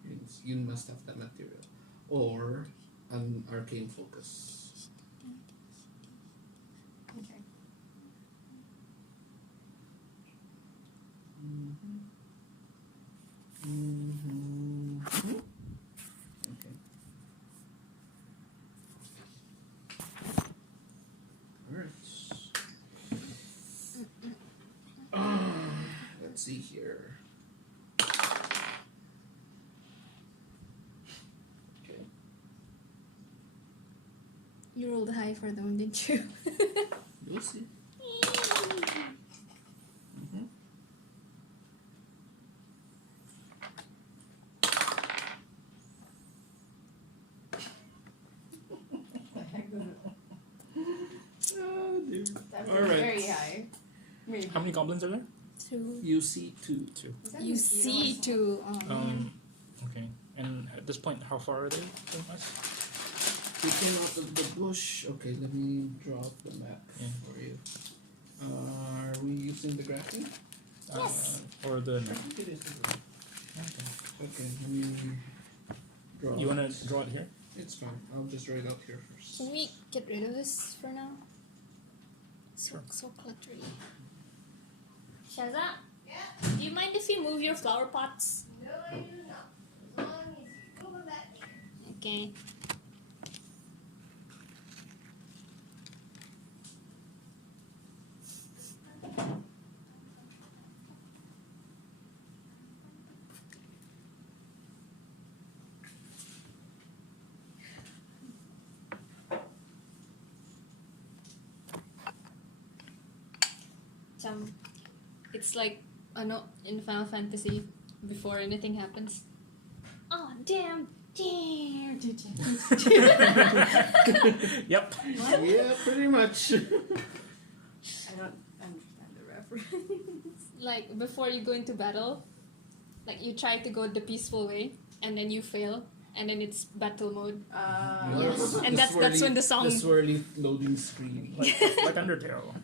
means you must have that material, or an arcane focus. Okay. Okay. Alright. Let's see here. Okay. You rolled high for them, didn't you? You'll see. Mhm. Oh, dear. That was Alright. very high. Maybe. How many goblins are there? Two. You see two. Two. Is that You the see Xenos? two. Oh, man. Okay. And at this point, how far are they from us? You came out of the bush. Okay, let me draw up the map Yeah. for you. Are we using the graphing? Yes. Or the. I think it is the graphing. Okay. Okay, let me draw. You want it. to draw it here? It's fine. I'll just write out here first. Can we get rid of this for now? Sure. So cluttery. Shaza? Yeah? Do you mind if you move your flower pots? No, I do not. As long as you go back there. Okay. It's like no in Final Fantasy before anything happens. Oh damn! Damn! Yep. Yeah, pretty much. I don't understand the reference. Like before you go into battle, like you try to go the peaceful way and then you fail and then it's battle mode. There's And that's when the song- The swirly loading screen. Like Undertale.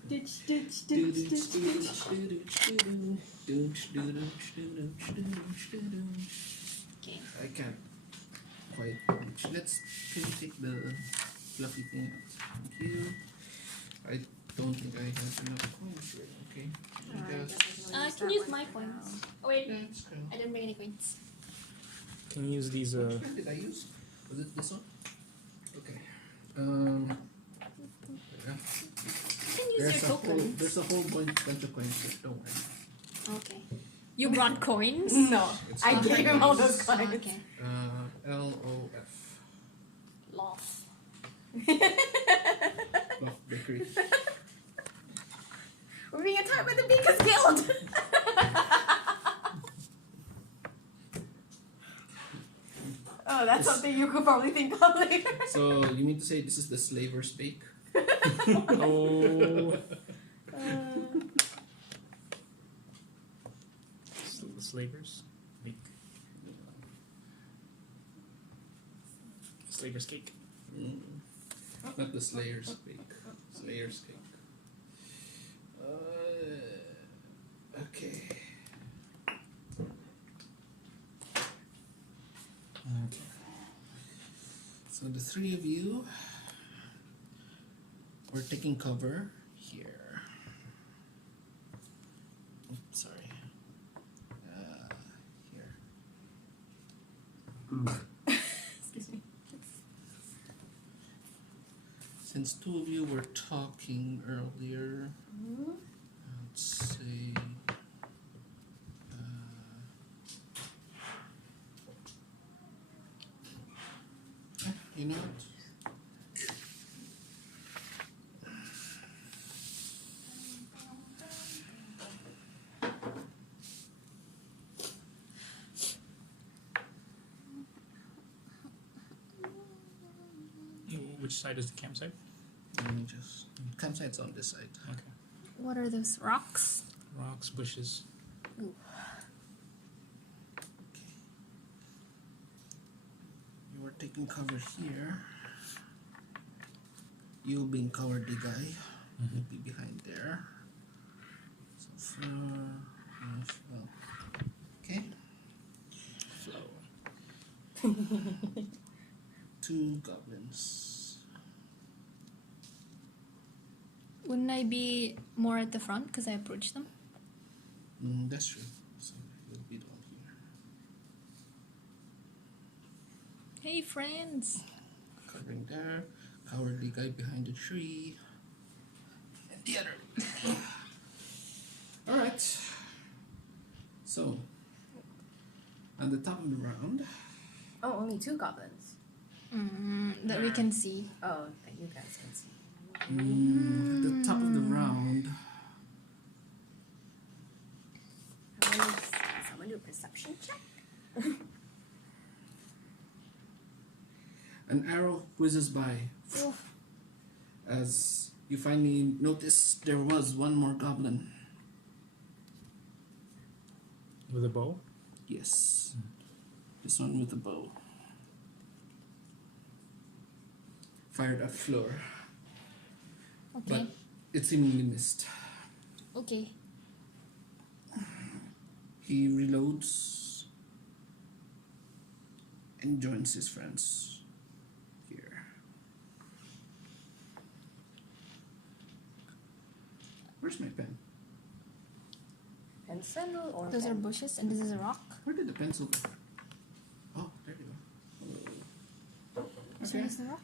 Okay. I can't quite reach. Can you take the fluffy thing out? Thank you. I don't think I have enough coins here. Okay. I can use my coins. Oh wait, That's cool. I didn't bring any coins. Can you use these? Which one did I use? Was it this one? Okay. Yeah. You can use your tokens. There's a whole bunch of coins here. Don't worry. Okay. You brought coins? No, It's I not gave him all those Oh, coins. okay. LOF. Lof. Lof Bakery. We're being attacked by the Beakers Guild! Oh, that's something you could probably think of later. So you mean to say this is the Slaver's Bake? Oh. Slavers. Bake. Slaver's cake. Mm. Not the Slayer's Bake. Slayer's Cake. Okay. Okay. So the three of you, we're taking cover here. Oops, sorry. Here. Excuse me. Since two of you were talking earlier, let's say. You know what? Which side is the campsite? Let me just. Campsite's on this side. Okay. What are those rocks? Rocks, bushes. Okay. You were taking cover here. You being cowardly guy. You'll be behind there. So far, yes, well. Okay. 2 goblins. Wouldn't I be more at the front because I approached them? That's true. So you'll be down here. Hey, friends. Covering there. Cowardly guy behind the tree. And the other. Alright. So, on the top of the round, Oh, only 2 goblins. That we can see. Oh, that you guys can see. at the top of the round, Someone do a perception check. an arrow whizzes by. Oof. As you finally notice there was one more goblin. With a bow? Yes. This one with a bow. Fired at floor. Okay. But it seemingly missed. Okay. He reloads and joins his friends here. Where's my pen? Pencil or Those are pen? bushes and this is a rock. Where did the pencil go? Oh, there you go. This Okay. one is the rock.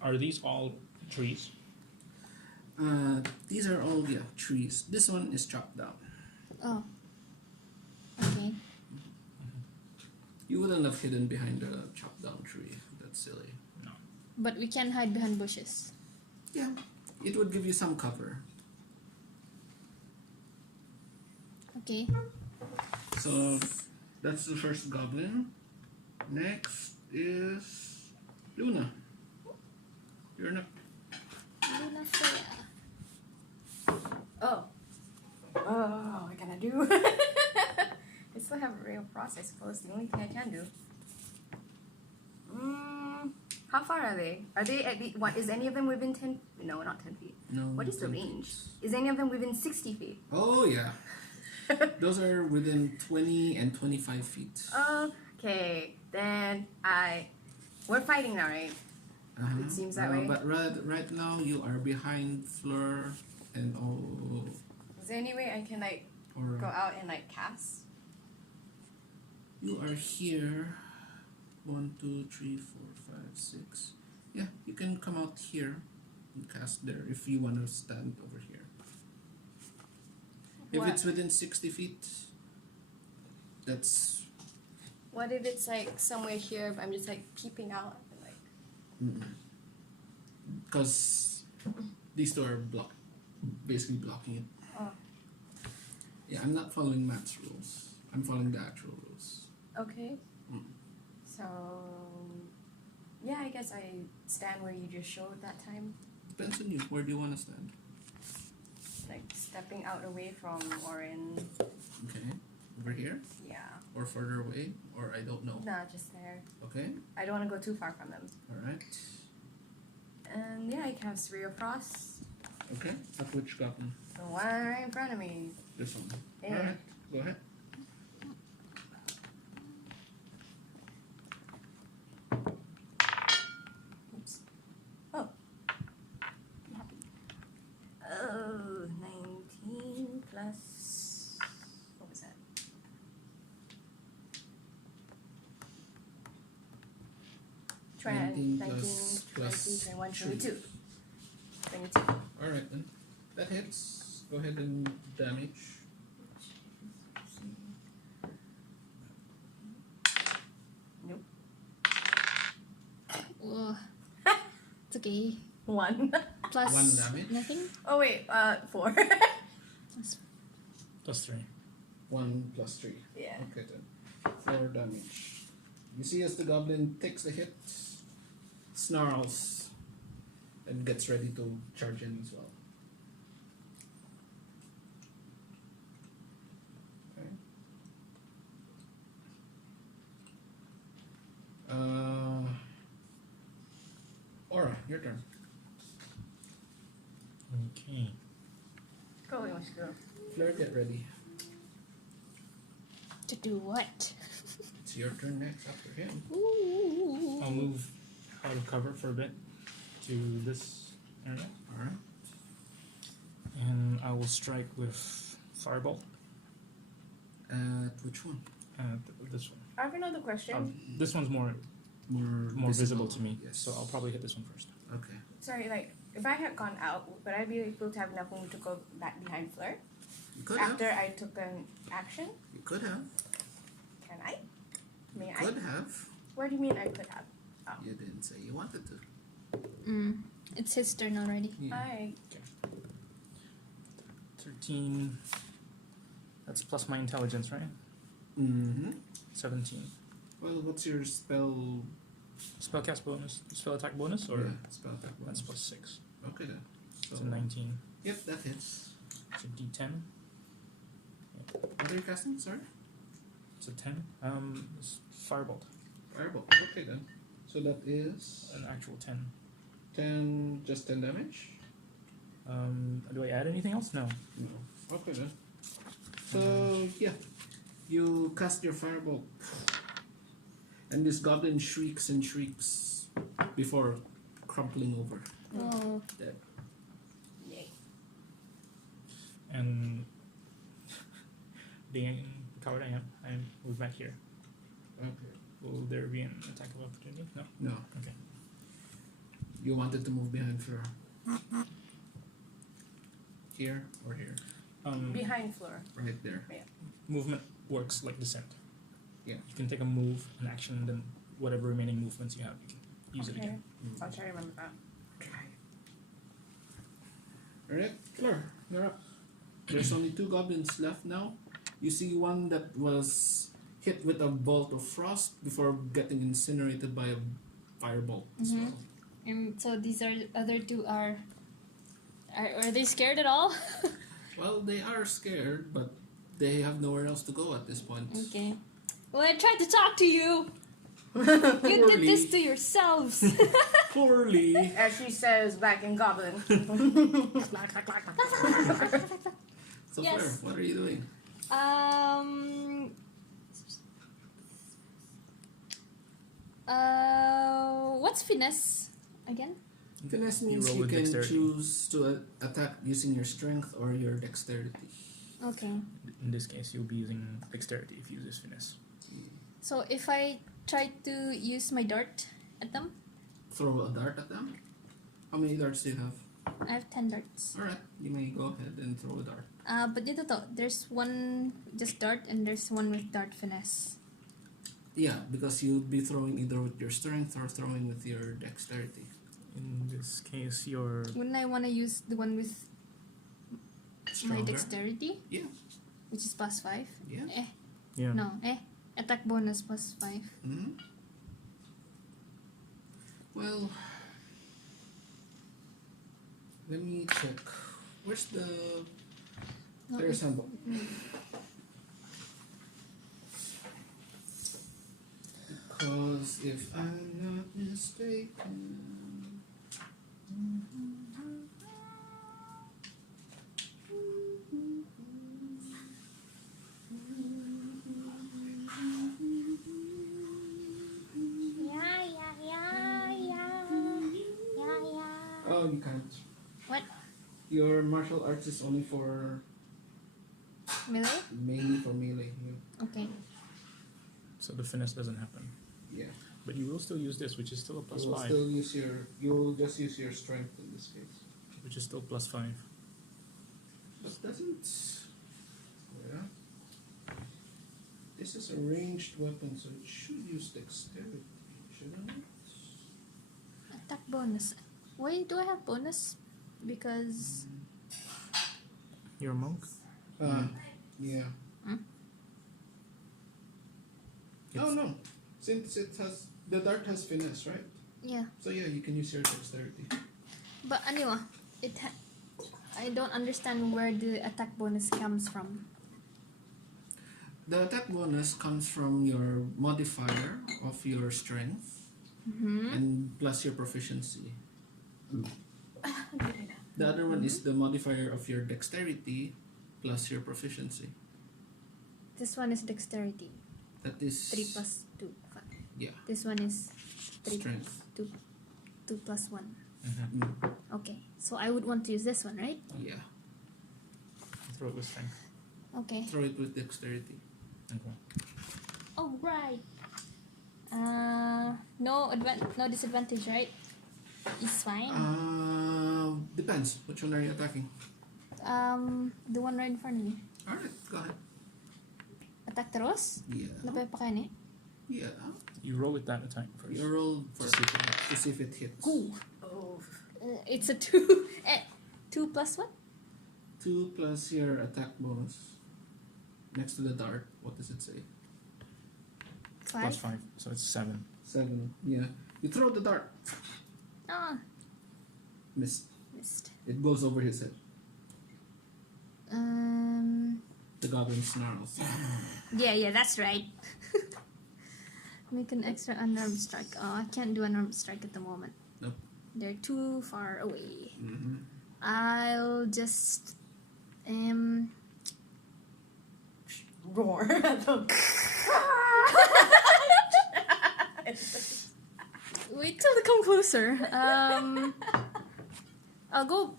Are these all trees? These are all trees. This one is chopped down. Oh. Okay. You wouldn't have hidden behind a chopped down tree. That's silly. No. But we can hide behind bushes. Yeah, it would give you some cover. Okay. So that's the first goblin. Next is Luna. You're not. Luna Freya. Oh. Oh, what can I do? I still have a real process, I suppose. The only thing I can do. How far are they? Are they at the what? Is any of them within 10? No, not 10 feet. No. What is the 10 range? feet. Is any of them within 60 feet? Oh yeah. Those are within 20 and 25 feet. Okay, then we're fighting now, right? It seems that way. But right now you are behind Fleur and all. Is there any way I can like Or go out and like cast? you are here. 1, 2, 3, 4, 5, 6. Yeah, you can come out here and cast there if you want to stand over here. If What? it's within 60 feet, that's. What if it's like somewhere here, but I'm just like peeping out and like. Because these two are basically blocking it. Oh. Yeah, I'm not following Matt's rules. I'm following the actual rules. Okay. Mm. So, yeah, I guess I stand where you just showed that time, Depends on you. Where do you want to stand? like stepping out away from Orin. Okay, over here Yeah. or further away, or I don't know. Nah, just there. Okay, I don't want to go too far from them. all right. And yeah, I cast Ray of Frost. Okay, at which goblin? The one right in front of me. This one. Yeah. All right, go ahead. Oops. Oh. Oh, 19 plus. What was that? Try 19 19, plus 20, 21, three. 22. 22. All right then. That hits. Go ahead and damage. Nope. Whoa. It's okay. 1. Plus 1 damage. nothing. Oh, wait, 4. Plus 3. 1 plus 3. Yeah. Okay then. 4 damage. You see as the goblin takes the hit, snarls, and gets ready to charge in as well. Okay. Aura, your turn. Okay. Go, we must go. Fleur, get ready To do what? to your turn next after him. Ooh. I'll move out of cover for a bit to this area, Alright. and I will strike with Firebolt At which one? at this one. I have another question. This one's more More visible to me, Yes. so I'll probably hit this one first. Okay. Sorry, like if I had gone out, would I be able to have enough room to go back behind Fleur You could after have. I took an action? You could have. Can I? May You I? could have. What do you mean I could have? You didn't say you wanted to. It's his turn already. Yeah. I 13. That's plus my intelligence, right? Mm-hmm. 17. Well, what's your spell? Spellcast bonus, spell attack bonus, or Yeah, spell attack that's bonus. plus 6. Okay then. So, It's a 19. Yep, that hits. It's a D10. What are you casting? Sorry? It's a 10. It's Firebolt. Fireball. Okay then. So that is An actual 10. 10, just 10 damage? Do I add anything else? No. No. Okay then. So, yeah. You cast your firebolt. And this goblin shrieks and shrieks before crumpling over. Oh. Dead. yay. And being the coward I move back here. Okay. Will there be an attack of opportunity? No. No. Okay. You wanted to move behind Fleur. Here or here? Behind Fleur. Right there. Movement works like descent. Yeah. You can take a move, an action, and then whatever remaining movements you have, you can use it again. I'll try to remember that. Alright, Fleur, you're up. There's only 2 goblins left now. You see one that was hit with a bolt of frost before getting incinerated by a firebolt as well. And so these other two are they scared at all? Well, they are scared, but they have nowhere else to go at this point. Okay. Well, I tried to talk to you. You did this to yourselves. Poorly. As she says back in Goblin. So Yes. Fleur, what are you doing? What's finesse again? Finesse You means roll you with can dexterity. choose to attack using your strength or your dexterity. Okay. In this case, you'll be using dexterity if you use this finesse. So if I try to use my dart at them, Throw a dart at them. How many darts do you have? I have 10 darts. Alright, you may go ahead and throw a dart. But dito to, there's one just dart and there's one with dart finesse. Yeah, because you'll be throwing either with your strength or throwing with your dexterity. In this case, your Wouldn't I want to use the one with my Stronger? dexterity, Yeah. which is plus 5? Yeah. yeah. No, attack bonus plus 5. Hmm. Well, let me check. Where's the No, player's handbook? Because if I'm not mistaken. Oh, you can't. What? Your martial arts is only for Melee? mainly for melee. Yeah. Okay. So the finesse doesn't happen. Yeah. But you will still use this, which is still a plus You will 5. still use you'll just use your strength in this case. Which is still plus 5. But doesn't. Yeah. This is a ranged weapon, so it should use dexterity, shouldn't it? Attack bonus. Why do I have bonus? Because You're a monk? Yeah. Hmm? Oh no. Since it has the dart has finesse, right? yeah, So yeah, you can use your dexterity. but anyway, I don't understand where the attack bonus comes from. The attack bonus comes from your modifier of your strength and plus your proficiency. The other one is the modifier of your dexterity plus your proficiency. This one is dexterity. That is 3 plus Yeah. This one is 3. Strength. 2 plus 1. Mm. Okay, so I would want to use this one, right? Yeah. Throw it with strength. Okay. Throw it with dexterity. Okay. Oh, right. No disadvantage, right? It's fine. Depends. Which one are you attacking? The one right in front of me. Alright, go ahead. Attack terus? Yeah. Napapakan eh? Yeah. You roll with that attack first. You roll for To see if it hits. to see if it hits. Cool. Oh. It's a 2. 2 plus what? 2 plus your attack bonus. Next to the dart, what does it say? 5. Plus 5, so it's 7. 7. Yeah. You throw the dart. Ah, Miss. missed. It goes over his head. The goblin snarls. Yeah, that's right. Make an extra unarmed strike. Oh, I can't do unarmed strike at the moment. Nope. They're too far away. Mm-hmm. I'll just Roar at them. wait till they come closer. I'll go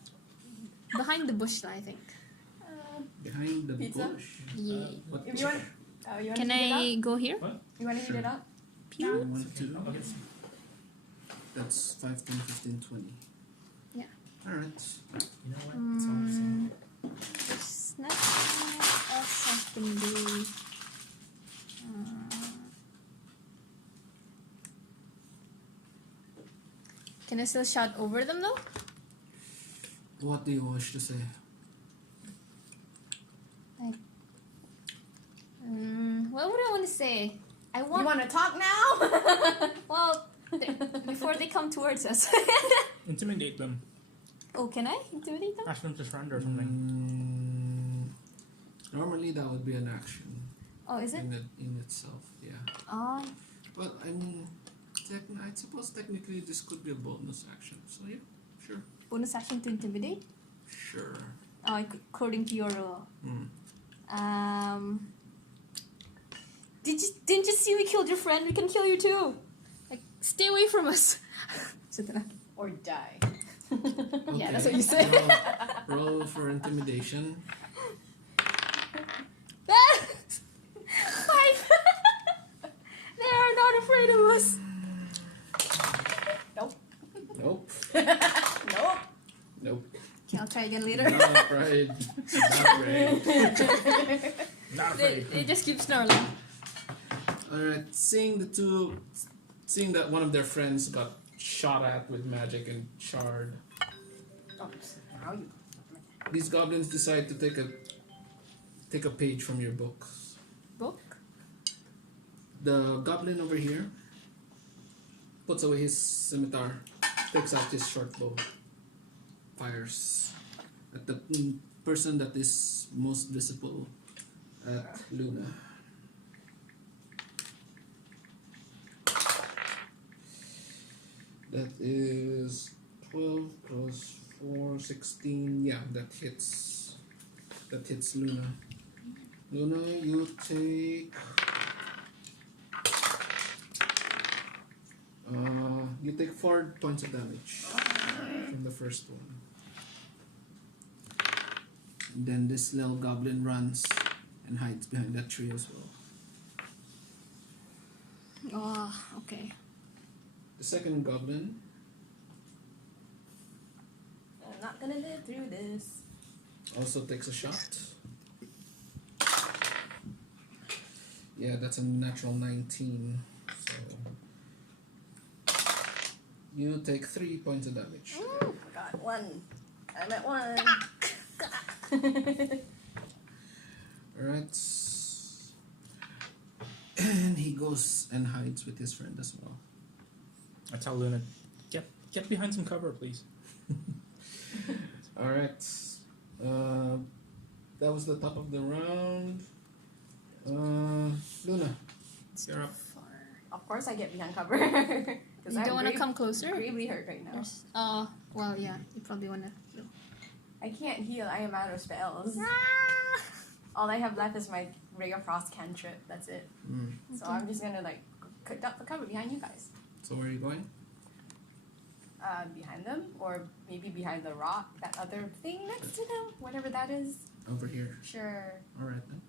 behind the bush, I think. Behind the Pizza? bush. Yeah. What If you want, you want Can to heat it I go here? What? up? You want to heat it up? You want to? Okay. That's 5, 10, 15, 20. Yeah. Alright. You know what? It's all the same. There's nothing else I can do. Can I still shout over them though? What do you wish to say? Like, what would I want to say? I You want. want to talk now? Well, before they come towards us. Intimidate them. Oh, can I intimidate them? Ask them to surrender or something. Normally that would be an action Oh, is it? in itself, yeah. Oh, Well, I mean, I suppose technically this could be a bonus action. So yeah, sure. bonus action to intimidate. Sure. Oh, according to your rule. Didn't you see we killed your friend? We can kill you too. Like, stay away from us. Or die. Yeah, that's what you said. Roll for intimidation. 5. They are not afraid of us. Nope. Nope. Nope. Nope. Okay, I'll try again later. Not afraid. Not afraid. Not they, afraid. they just keep snarling. Alright, seeing that one of their friends got shot at with magic and charred, Oh, now you. these goblins decide to take a page from your book. Book? The goblin over here puts away his scimitar, takes out his short bow, fires at the person that is most visible at Luna. That is 12 plus 4, 16. Yeah, that hits Luna. Luna, you take you take 4 points of damage from the first one. And then this little goblin runs and hides behind that tree as well. Oh, okay. The second goblin I'm not gonna live through this. also takes a shot. Yeah, that's a natural 19. So you take 3 points of damage. Got 1. I'm at 1. Alright. And he goes and hides with his friend as well. I tell Luna, get behind some cover, please. Alright. That was the top of the round. Luna, you're up. Of course I get behind cover. You don't want to come closer? Gravely hurt right now. Well, yeah. You probably want to heal. I can't heal. I am out of spells. All I have left is my Ray of Frost cantrip. That's it. Mm. So I'm just gonna like conduct the cover behind you guys. So where are you going? Behind them, or maybe behind the rock, that other thing next to them, whatever that is. Over here. Sure. Alright then.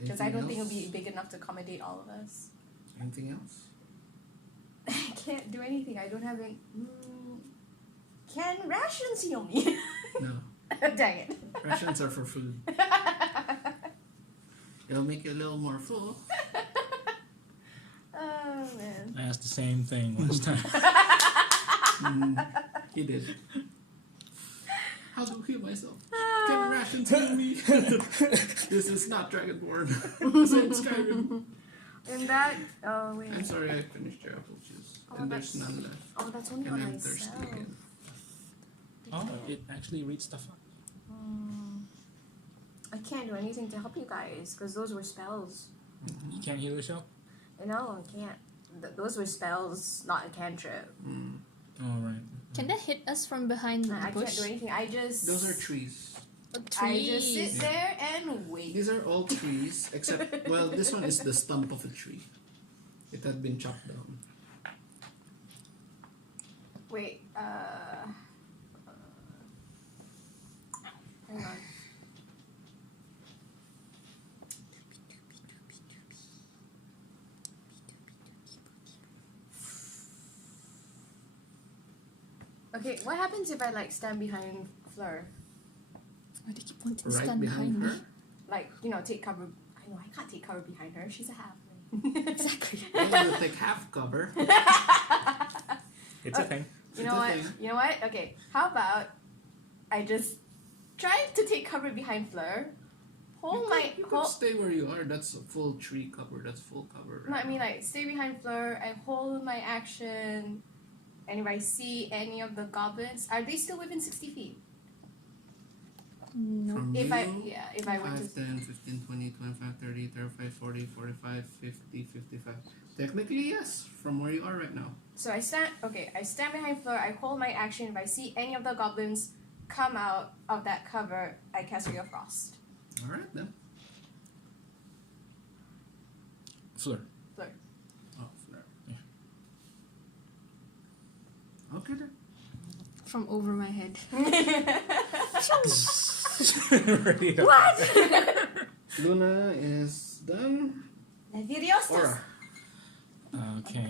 Because I Anything don't think it'll else? be big enough to accommodate all of us. Anything else? I can't do anything. I don't have any. Can rations heal me? No. Dang it. Rations are for food. It'll make you a little more full. Oh man. I asked the same thing last time. He did. How to heal myself? Can rations heal me? This is not Dragonborn. This is Skyrim. And that. Oh wait. I'm sorry I finished your apple juice. Oh, And there's that's- none left. Oh, that's only And on I'm thirsty myself. again. Oh, it actually reads stuff up. I can't do anything to help you guys because those were spells. You can't heal yourself? No, I can't. Those were spells, not a cantrip. All right. Can that hit us from behind the I can't bush? do anything. I just. Those are trees. I just sit Trees. there and wait. These are all trees, except, well, this one is the stump of a tree. It had been chopped down. Wait. Hang on. Okay, what happens if I like stand behind Fleur? Why do you keep wanting to Right stand behind behind her. me? Like, take cover. I know I can't take cover behind her. She's a half. Exactly. I'm gonna take half cover. It's a thing. You It's know a what? thing. You know what? Okay, how about I just try to take cover behind Fleur. You could stay where you are. That's a full tree cover. That's full cover. No, I mean like stay behind Fleur. I hold my action, and if I see any of the goblins, are they still within 60 feet? No. From If you, I were 5, to. 10, 15, 20, 25, 30, 35, 40, 45, 50, 55. Technically, yes. From where you are right now. So I stand. Okay, I stand behind Fleur. I hold my action. If I see any of the goblins come out of that cover, I cast Ray of Frost. Alright then. Fleur. Fleur. Oh, flare. Yeah. Okay then. From over my head. What? Luna is done. Leviosa. Aura. Okay.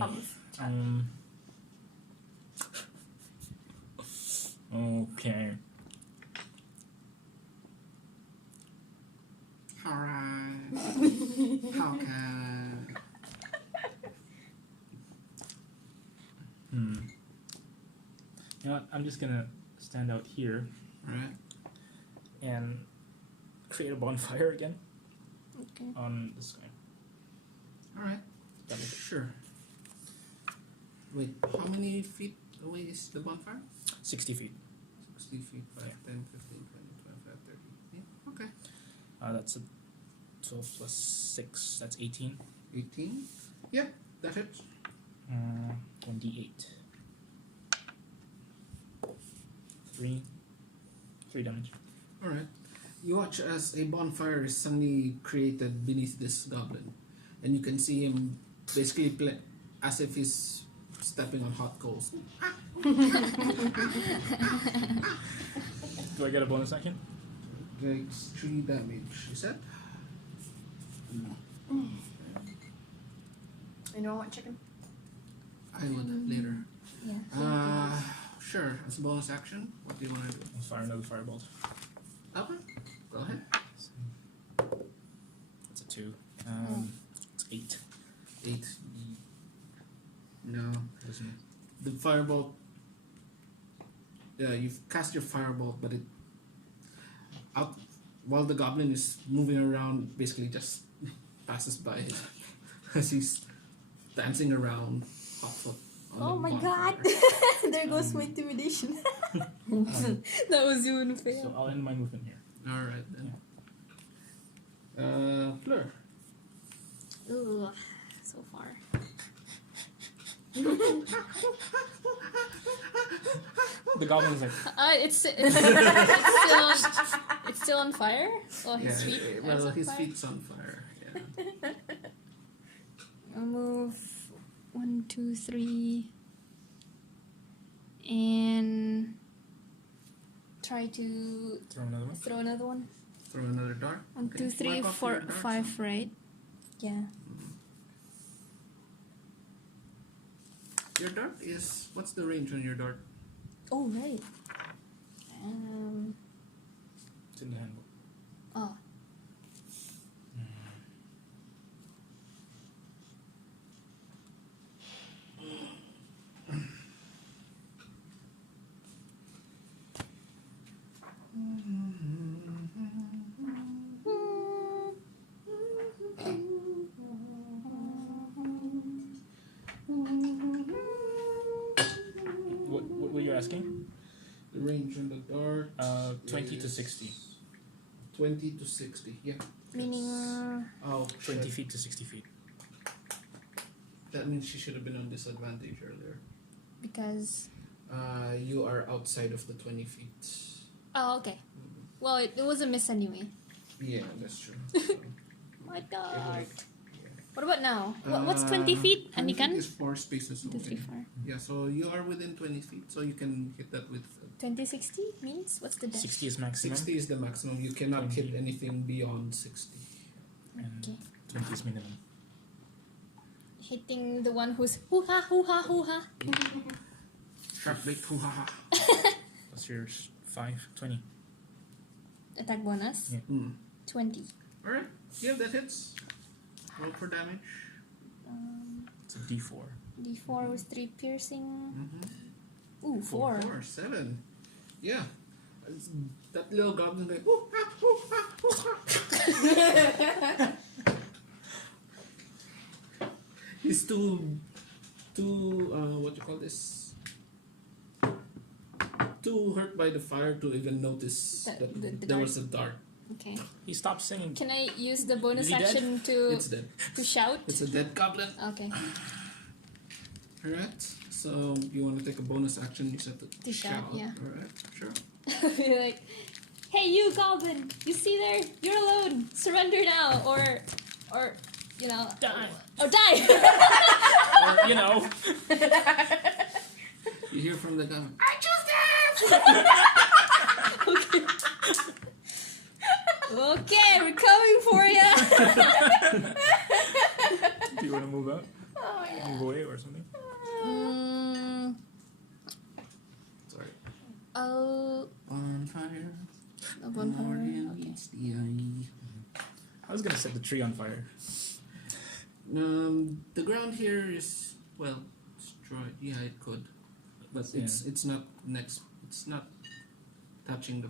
Okay. Alright. How can You know what? I'm just gonna stand out here Alright. and create a bonfire again Okay. on the sky. Alright. That was it. Sure. Wait, how many feet away is the bonfire? 60 feet. 60 feet, 5, 10, 15, 20, 25, 30. Yeah, okay. That's a 12 plus 6. That's 18. 18? Yep, that hits. 1d8. 3 damage. Alright. You watch as a bonfire is suddenly created beneath this goblin. And you can see him basically play as if he's stepping on hot coals. Do I get a bonus action? Takes 3 damage. You said? Anyone want chicken? I would later. Yeah. Sure. As a bonus action, what do you want to do? I'll fire another firebolt. Okay. Go ahead. That's a 2. It's 8. 8. No. Doesn't. The firebolt. Yeah, you've cast your firebolt, but it out while the goblin is moving around, basically just passes by as he's dancing around hot foot. On Oh the my bonfire. god! There goes my intimidation. That was you in fail. So I'll end my movement here. All right then. Fleur. Ugh, so far. The goblin's like, It's still on fire. Oh, his feet. Well, are on his fire? feet's on fire. Yeah. move 1, 2, 3, and try to Throw another one. throw another one. Throw another dart. 1, Okay. 2, 3, Mark off 4, your darts. 5, right? Yeah. Your dart is, what's the range on your dart? Oh, right. It's in the handbook. Oh. What were you asking? The range on the dart. 20 to is 60. 20 to 60, yeah. Meaning, Oh, 20 shit. feet to 60 feet. That means she should have been on disadvantage earlier. because. You are outside of the 20 feet. Oh, okay. Well, it was a miss anyway. Yeah, that's true. So, My it god. would- What about now? What's 20 feet? 20 feet Anikan? is 4 spaces 2, 3, away. 4. Yeah, so you are within 20 feet, so you can hit that with 20, 60 means? What's the dash? 60 is maximum. 60 is the maximum. You cannot hit 20. anything beyond 60. And Okay. 20 is minimum. Hitting the one who's hoo-ha, hoo-ha, hoo-ha. Sharp bait, hoo ha ha. That's yours. 5, 20. Attack bonus. Yeah. 20. Alright, yeah, that hits. Roll for damage. It's a D4. D4 was 3 piercing. Mm-hmm. Ooh, 4. 4, 7. Yeah. That little goblin like, hoo ha, hoo ha, hoo ha. He's too, what you call this? Too hurt by the fire to even notice That- that the there dart. was a dart. Okay. He stopped singing. Can I use the bonus Is he dead? action to It's dead. shout? It's a dead goblin. Okay. Alright, so you want to take a bonus action, you said to shout, yeah. Alright, sure. Be like, hey, you goblin! You see there? You're alone. Surrender now, or, you know, Die. or die. Or, you know. You hear from the goblin, Okay, we're coming for you. Do you want to move up? Oh my god. Move away or something? sorry. Oh, Bonfire. a bonfire. Morning Okay. meets the eye. I was gonna set the tree on fire. The ground here is, well, destroyed. Yeah, it could, but Yeah. it's not next. It's not touching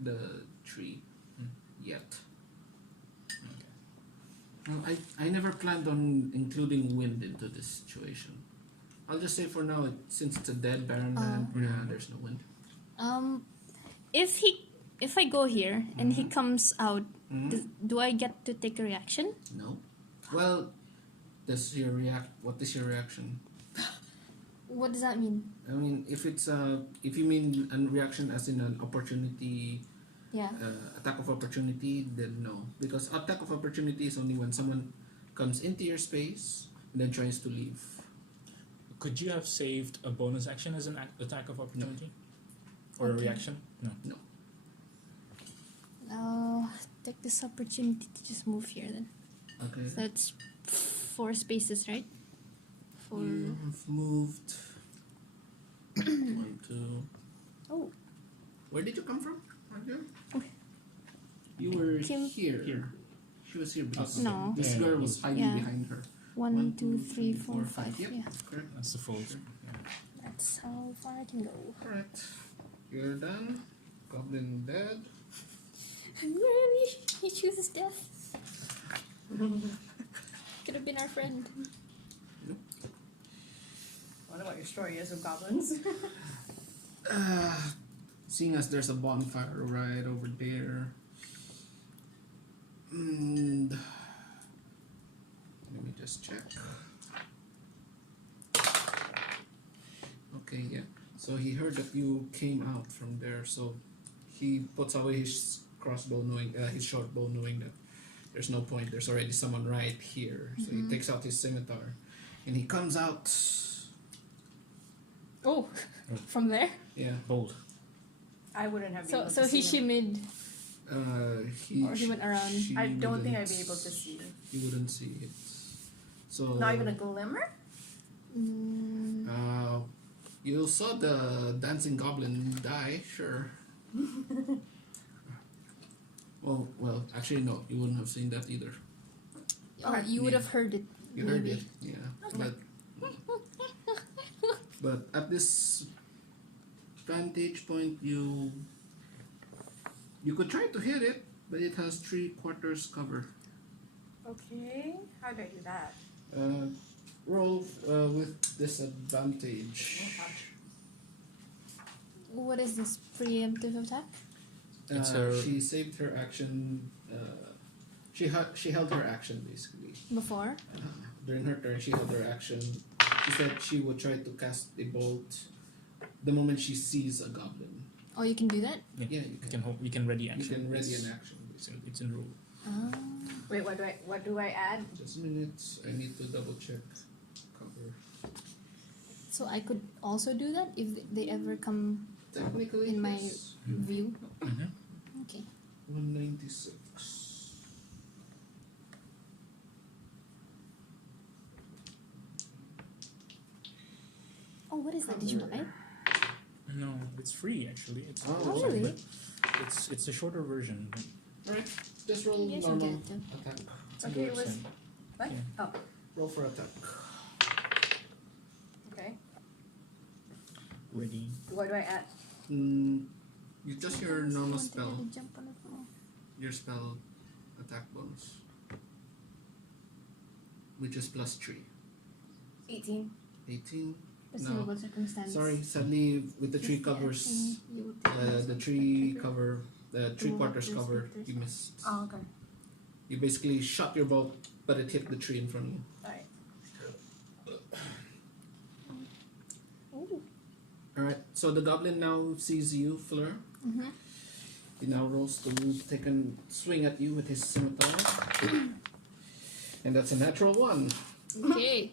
the tree yet. Well, I never planned on including wind into this situation. I'll just say for now, since it's a dead barren land, there's no wind. If I go here and he comes out, Mhm. do I get to take a reaction? No. Well, what is your reaction? What does that mean? I mean, if you mean a reaction as in an opportunity, Yeah. attack of opportunity, then no, because attack of opportunity is only when someone comes into your space and then tries to leave. Could you have saved a bonus action as an attack of opportunity? Or a Okay. reaction? No. I'll take this opportunity to just move here then. Okay. So that's 4 spaces, right? 4. You have moved. 1, 2. Oh, Where did you come from? Arjun? Okay. You were Kim- here. Here. She was here because No. this Yeah, girl was hiding yeah. behind her. 1, 2, 3, 4, 5. Yep, Yeah, correct. That's the full. Sure. Yeah. that's how far I can go. Alright. You're done. Goblin dead. Really? He chooses death. Could have been our friend. I wonder what your story is of goblins. Seeing as there's a bonfire right over there. And let me just check. Okay, yeah. So he heard that you came out from there, so he puts away his crossbow, knowing his short bow, knowing that there's no point. There's already someone right here. So he takes out his scimitar And he comes out. Oh, from there. Yeah. Bold. I wouldn't have been So able so to he see him. shimmied. Or he went around. I don't think I'd be able to see. You wouldn't see it. So. Not even a glimmer? Mm, You saw the dancing goblin die, sure. Well, actually no, you wouldn't have seen that either. oh, you would Yeah. have heard it. You heard maybe. it, yeah. But at this vantage point, you could try to hit it, but it has 3/4 cover. Okay. How do I do that? Roll with disadvantage. What is this preemptive attack? It's her- She saved her action. She held her action basically. Before? During her turn, she held her action. She said she would try to cast a bolt the moment she sees a goblin. Oh, you can do that. Yeah, you You can. can you can ready You action. can ready It's- an action. Basically. It's in rule. Ah. Wait, what do I add? Just a minute. I need to double check cover. So I could also do that if they ever come Technically, in my yes. view. Mhm. Okay. 196. Oh, what is that? Did you buy it? No, it's free actually. It's Oh, really? It's a shorter version. Alright, just roll Yes, you normal get to. attack. It's Okay, it was 100%. what? Yeah. Oh, Roll for attack. okay. Ready. What do I add? You just your normal Wanted spell. to jump on the floor. Your spell attack bonus. Which is +3. 18. 18. Presumable circumstance. Sorry, sadly with the tree If the covers, action, you would take the action tree to cover, the Two 3/4 factors, cover, factors. you missed. Oh, okay. You basically shot your bolt, but it hit the tree in front of you. Alright. Ooh. Alright, so the goblin now sees you, Fleur. Mhm. He now rolls to take a swing at you with his scimitar. And that's a natural 1. Okay.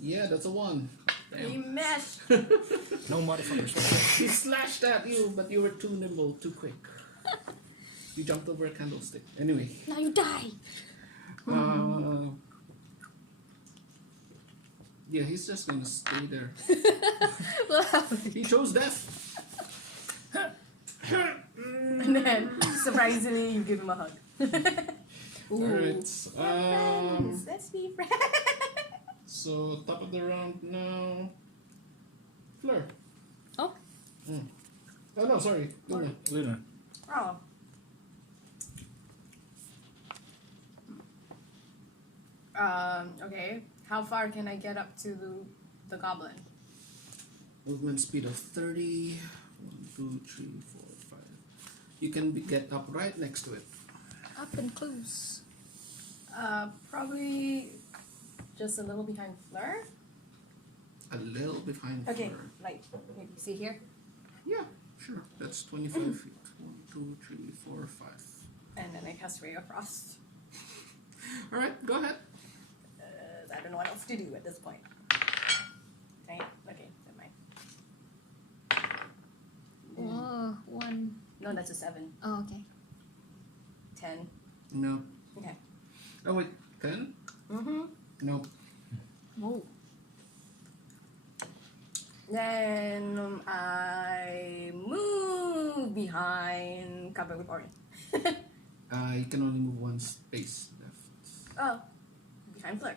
Yeah, that's a 1. We Damn. meshed! No modifiers. He slashed at you, but you were too nimble, too quick. You jumped over a candlestick. Anyway. Now you die. Yeah, he's just gonna stay there. Well, He chose death. And then, surprisingly, you give him a hug. Alright. Friends, let's be friends. So top of the round now. Fleur. Oh. Oh no, sorry. Luna. Luna. Oh. Okay. How far can I get up to the goblin? Movement speed of 30. 1, 2, 3, 4, 5. You can get up right next to it. Up and close. Probably just a little behind Fleur. A little behind Okay, Fleur. like, maybe see here? Yeah, sure. That's 25 feet. 1, 2, 3, 4, 5. And then I cast Ray of Frost. Alright, go ahead. I don't know what else to do at this point. Right? Okay, never mind. Oh, 1. No, that's a 7. Oh, okay. 10. No. Okay. Oh wait, 10? Mm-hmm. No. Whoa. Then I move behind cover with Orion. You can only move one space left. Oh, behind Fleur.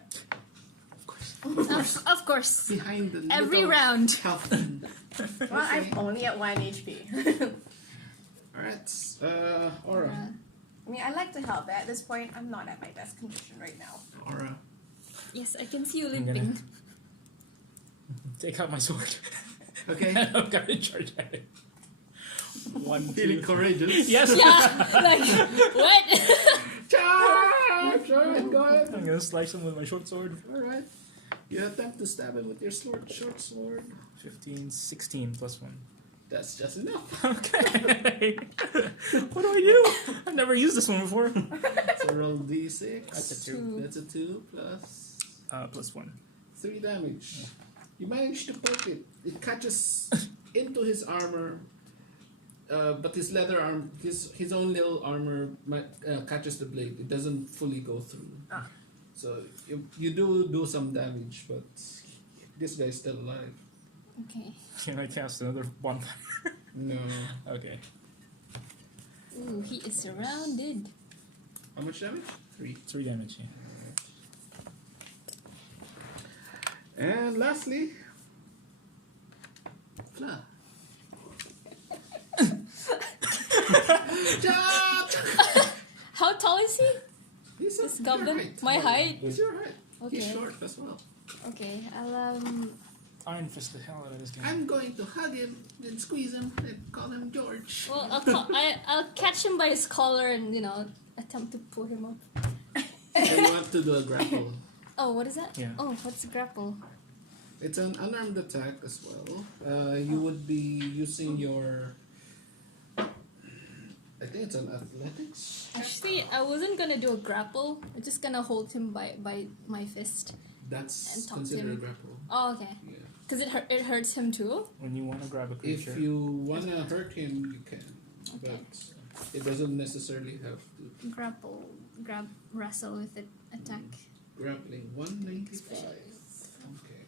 Of course. Behind the Every little round. health. Well, I'm only at 1 HP. Alright, Aura. I mean, I like to help, but at this point, I'm not at my best condition right now. Aura. Yes, I can see you I'm gonna- limping. Take out my sword. Okay. I'm gonna charge at it. 1, 2, Feeling 3. courageous. Yes. Yeah, like, what? Charge! Alright, go ahead. I'm gonna slice him with my short sword. Alright. You attempt to stab him with your short sword. 15, 16 plus 1. That's just enough. Okay. What do I do? I've never used this one before. So roll d6. That's a 2. That's a 2 plus Plus 1. 3 damage. You manage to poke it. It catches into his armor, but his leather arm, his own little armor catches the blade. It doesn't fully go through. So you do some damage, but this guy's still alive. Okay. Can I cast another bonfire? No. Okay. Ooh, he is surrounded. How much damage? 3. 3 damage. Yeah. And lastly, Fla. How tall is he? He's This your goblin? height. My height? He's your height. He's Okay. short as well. Okay, I'll Iron Fist the hell out of this guy. I'm going to hug him and squeeze him and call him George. well I'll catch him by his collar and attempt to pull him up. I want to do a grapple. Oh, what is that? Yeah. Oh, what's grapple? It's an unarmed attack as well. You would be using your. I think it's an athletics. Actually, I wasn't gonna do a grapple. I'm just gonna hold him by my fist. That's And talk to considered a him. grapple. Oh, okay. Yeah. Cause it hurts him too. When you want to grab a If creature, you wanna hurt him, you can, Okay. but it doesn't necessarily have to. Grapple, wrestle with it, attack. Grappling 195. Okay.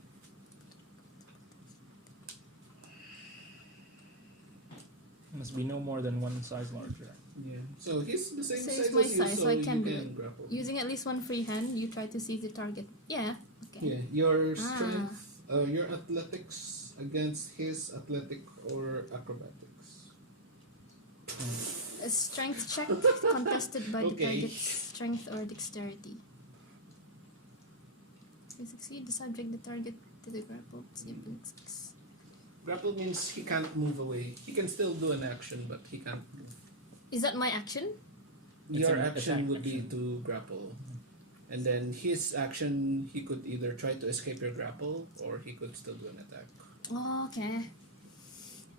must be no more than one size larger. Yeah. So he's the same So size it's as my you, size, so so I you can can do it. grapple. Using at least one free hand, you try to seize the target. Yeah. Okay. Yeah, your strength, your athletics against his athletic or acrobatics. A strength check contested by the Okay. target's strength or dexterity. If you succeed, the subject the target to the grapple. Grapple means he can't move away. He can still do an action, but he can't move. Is that my action? It's Your an action attack would be action. to grapple. And then his action, he could either try to escape your grapple or he could still do an attack. Oh, okay.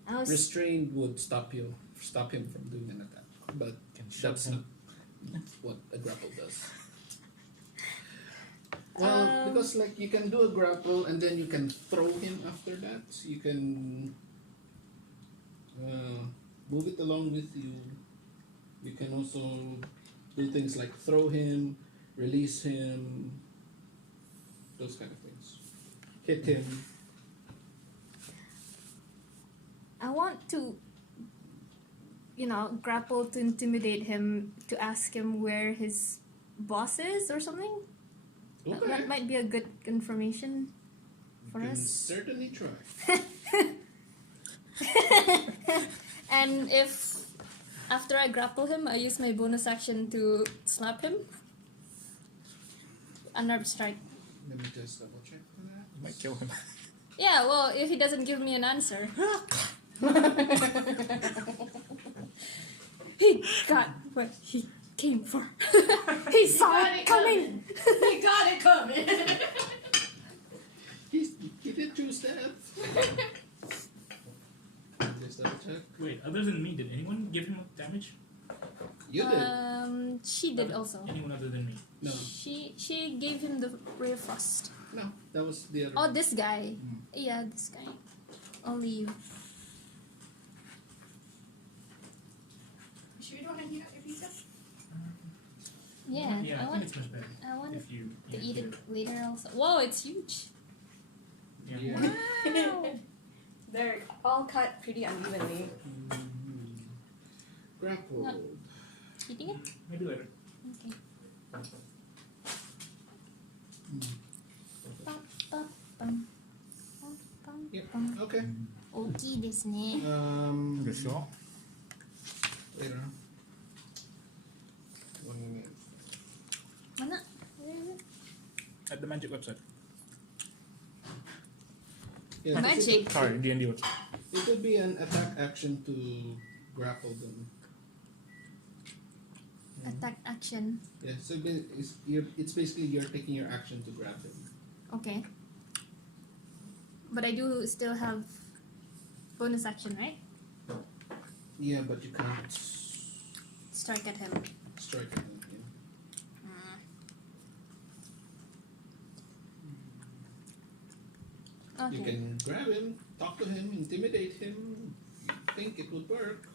I was Restrained would stop him from doing an attack. But Can shove that's him. not what a grapple does. Well, because like you can do a grapple and then you can throw him after that. You can move it along with you. You can also do things like throw him, release him, those kind of things. Hit him. I want to grapple to intimidate him, to ask him where his boss is or something. Okay. That might be a good information for You can us. certainly try. And if after I grapple him, I use my bonus action to slap him. Unarmed strike. Let me just double check for that. You might kill him. Yeah, well, if he doesn't give me an answer. He got what he came for. He saw it coming. He got it coming. He did choose that. Just double check. Wait, other than me, did anyone give him damage? You did. She did also. Anyone other than me? No. She gave him the ray of frost. No, that was the other Oh, one. this guy. Yeah, this guy. Only you. Sure you don't want to heat up your pizza? Yeah, Yeah, I I think want it's much better I want if you to eat it later also. Whoa, it's huge. Yeah. Yeah. Wow. They're all cut pretty unevenly. Grapple. Not- Eating it? Maybe later. Okay. Bum, bum, bum. Bum, bum, Yep. bum. Okay. 大きいですね。 Good shot. Later. 1 minute. Mana? Where is it? At the magic website. Yeah, Magic. Sorry, D&D website. It would be an attack action to grapple them. Attack action. Yeah, so it's basically you're taking your action to grab him. Okay. But I do still have bonus action, right? Yeah, but you can't Strike at him. strike at him. Yeah. Okay. You can grab him, talk to him, intimidate him. Think it would work.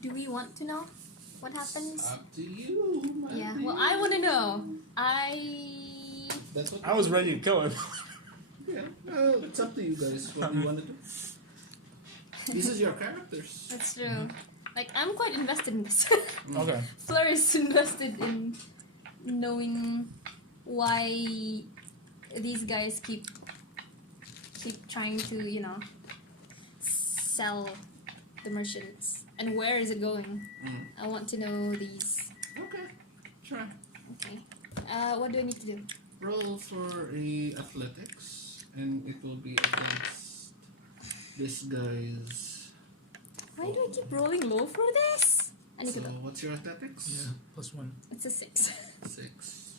Do we want to know what happens? Up to you. my Yeah. dear. Well, I want to know. That's what I was ready to kill him. Yeah, well, it's up to you guys what you want to do. This is your characters. That's true. Like I'm quite invested in this. Okay. Fleur is invested in knowing why these guys keep trying to, sell the merchants and where is it going. I want to know these. Okay, try. Okay. What do I need to do? Roll for a athletics, and it will be against this guy's. Why do I keep rolling low for this? I need So to go. what's your athletics? Yeah. +1. It's a 6. 6.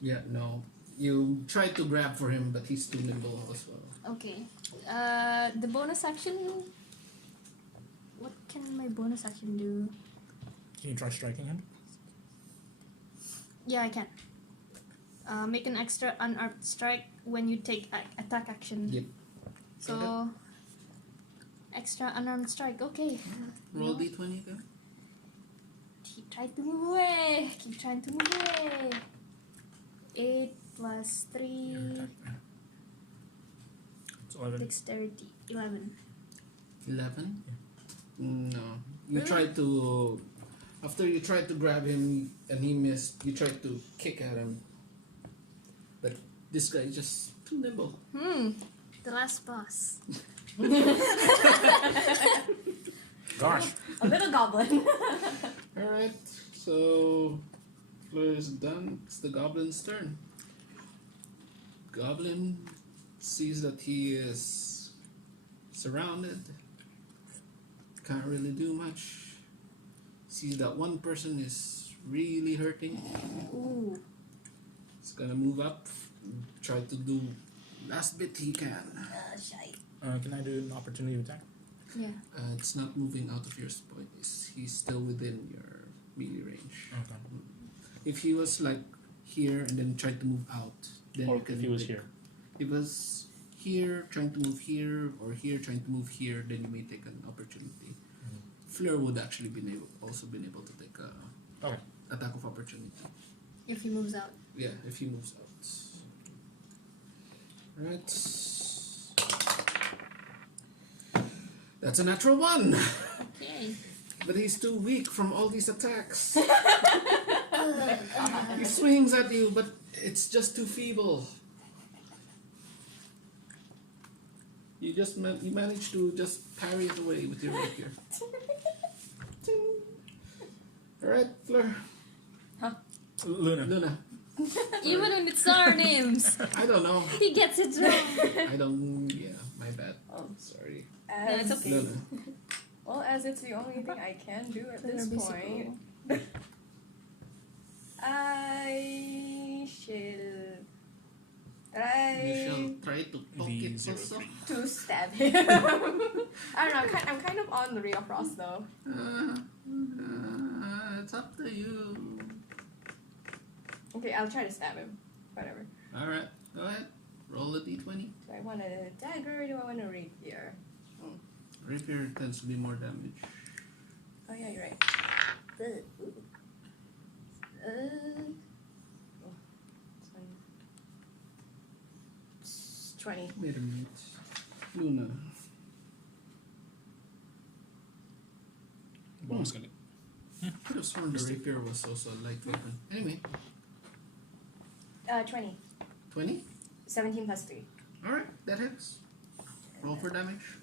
Yeah, no. You tried to grab for him, but he's too nimble as well. Okay. The bonus action. What can my bonus action do? Can you try striking him? Yeah, I can. Make an extra unarmed strike when you take attack action. Yep. So, extra unarmed strike. Okay. Roll d20 again. Keep trying to move away. Keep trying to move away. 8 plus 3. Your attack. It's 11. Dexterity. 11. 11? No. You tried to. After you tried to grab him and he missed, you tried to kick at him. But this guy is just too nimble. The last boss. Gosh. A little goblin. Alright, so Fleur is done. It's the goblin's turn. Goblin sees that he is surrounded. Can't really do much. Sees that one person is really hurting. Ooh. He's gonna move up, try to do last bit he can. Shite. Can I do an opportunity attack? Yeah. It's not moving out of your spot. He's still within your melee range. Okay. If he was like here and then tried to move out, then Or you can if he was take- here. If he was here trying to move here or here trying to move here, then you may take an opportunity. Fleur would actually been able to take a Okay. attack of opportunity. If he moves out. Yeah, if he moves out. Right. That's a natural 1. Okay. But he's too weak from all these attacks. He swings at you, but it's just too feeble. You just you managed to just parry it away with your rapier. Alright, Fleur. Luna. Luna. Even when it's our names, I don't know. he gets it wrong. I don't. Yeah, my bad. Oh. Sorry. No, it's okay. Luna. Well, as it's the only thing I can do at this point, I shall You shall try try to poke it V03. also. to stab him. I don't know. I'm kind of on the real frost though. It's up to you. Okay, I'll try to stab him. Whatever. Alright, go ahead. Roll a d20. Do I want a dagger or do I want a rapier? Rapier tends to be more damage. Oh yeah, you're right. Ooh. Oh, it's 20. Wait a minute. Luna. Bonus gali. Could have sworn the rapier was also a light weapon. Anyway, 20. 20? 17 plus 3. Alright, that hits. Roll for damage.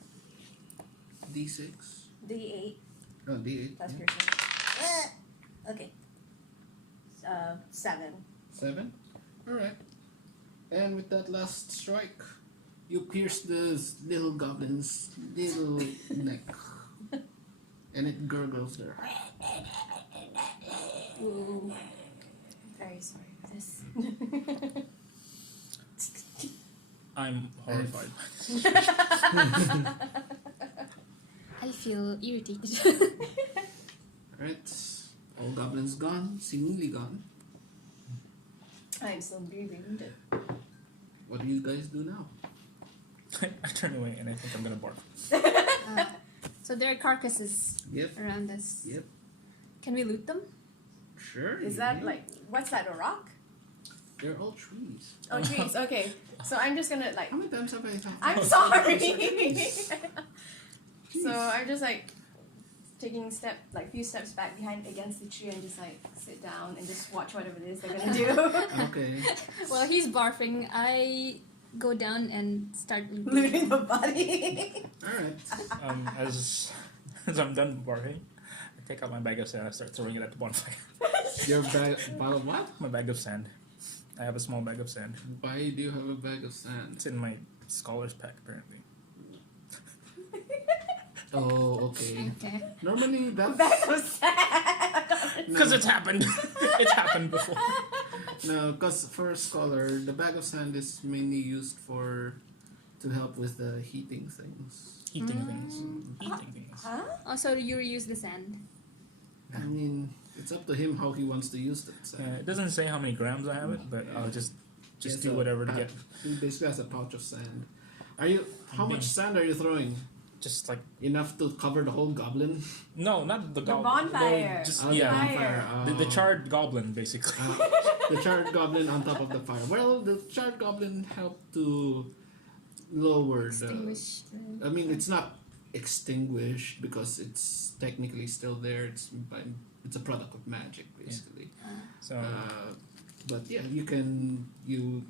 D6. D8 Oh, D8. plus yeah. piercing. Okay. 7. 7. Alright. And with that last strike, you pierce this little goblin's little neck. And it gurgles there. Ooh. Very sorry for this. I'm horrified. I feel irritated. Alright. All goblins gone, seemingly gone. I'm still breathing. What do you guys do now? I turn away and I think I'm gonna bark. So there are carcasses Yep. around us. Yep. Can we loot them? Sure. Is you that may. like, what's that, a rock? They're all trees. Oh, trees, okay. So I'm just gonna like, How many times have I talked? I'm sorry. So I'm just like taking few steps back behind against the tree and just like sit down and just watch whatever it is they're gonna do. Okay. Well, he's barfing. I go down and start Looting the body. Alright. As I'm done barking, I take out my bag of sand and I start throwing it at the bonfire. Your bag of what? My bag of sand. I have a small bag of sand. Why do you have a bag of sand? It's in my scholar's pack apparently. Oh, okay. Okay. Normally that's Back of sand. Because it's happened. It's happened before. no, because for a scholar, the bag of sand is mainly used to help with the heating things. Heating things. Heating things. Huh? Also, you reuse the sand. I mean, it's up to him how he wants to use that sand. It doesn't say how many grams I have it, but I'll just He has do a whatever to pa- get. He basically has a pouch of sand. How much sand are you throwing? Just like Enough to cover the whole goblin? no, not the The goblin. bonfire. Just Oh, the yeah, bonfire. the charred goblin basically. The charred goblin on top of the fire. Well, the charred goblin helped to lower Extinguish. I mean, it's not extinguished because it's technically still there. It's a product of magic, basically. So But yeah, you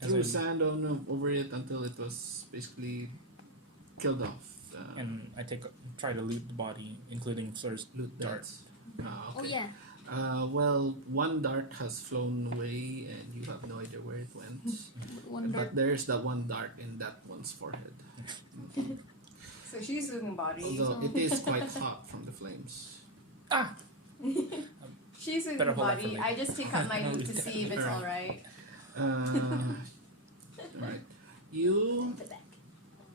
As threw in- sand over it until it was basically killed off. and I try to loot the body, including Flir's Loot dart. okay. Oh yeah. Well, one dart has flown away, and you have no idea where it went. One But dart. there's that one dart in that one's forehead. So she's looting bodies. Although it is quite hot from the flames. Ah, She's looting Better the hold that for body. me. I just take out my loot to see if it's alright. Right. You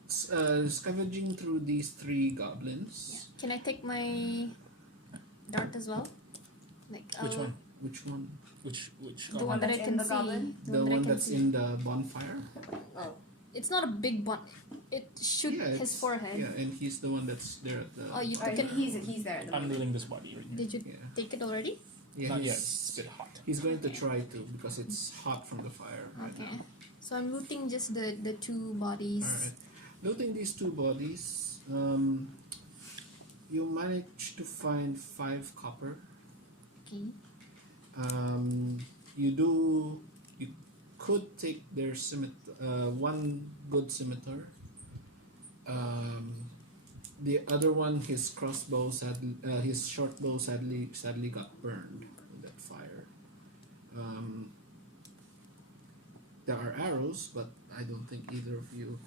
scavenging through these three goblins. Can I take my dart as well? Like which one? Which one? Which The goblin? one that I That's can in the see. goblin? The that I one can that's see. in the bonfire. Oh. It's not a big one. It shoot his it's- forehead. Yeah, and he's the one that's there at the. Oh, you Oh, took it. he's there at the I'm moment. looting this body right here. Did you Yeah. take it already? Yeah, Not yet. he's, It's a bit hot. he's going to try to because it's hot from the fire right Okay. now. So I'm looting just the two bodies. Alright. Looting these two bodies, you manage to find 5 copper. Okay. You could take their one good scimitar. The other one, his crossbow his short bow sadly got burned in that fire. There are arrows, but I don't think either of you.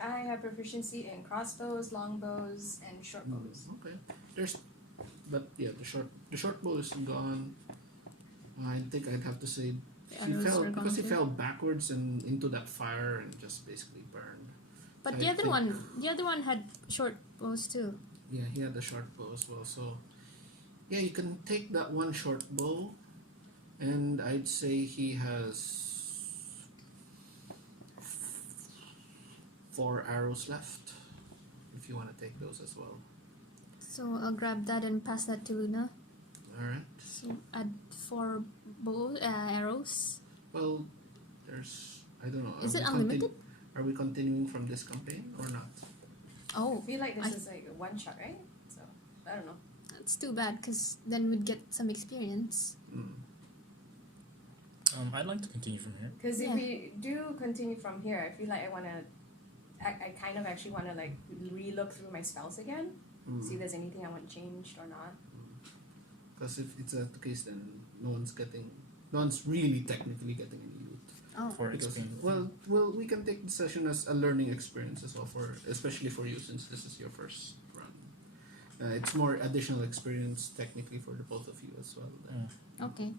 I have proficiency in crossbows, longbows, and short bows. Okay. But yeah, the short bow is gone. I think I'd have to say The he arrows fell were gone because he too. fell backwards and into that fire and just basically burned. But I the other think- the other one had short bows too. Yeah, he had the short bow as well. So yeah, you can take that one short bow, and I'd say he has 4 arrows left. If you want to take those as well. So I'll grab that and pass that to Luna. All right. So add 4 arrows. Well, I don't know. Is Are it we unlimited? Are we continuing from this campaign or not? Oh, I feel like this I- is like a one shot, right? So I don't know. that's too bad because then we'd get some experience. Mm. I'd like to continue from here. Because if Yeah. we do continue from here, I feel like I kind of actually wanna like re-look through my spells again, see if there's anything I want changed or not. Because if it's the case, then no one's really technically getting any loot. Oh, For Because, experience. well, we can take the session as a learning experience as well, especially for you since this is your first run. It's more additional experience technically for the both of you as well. Then. okay.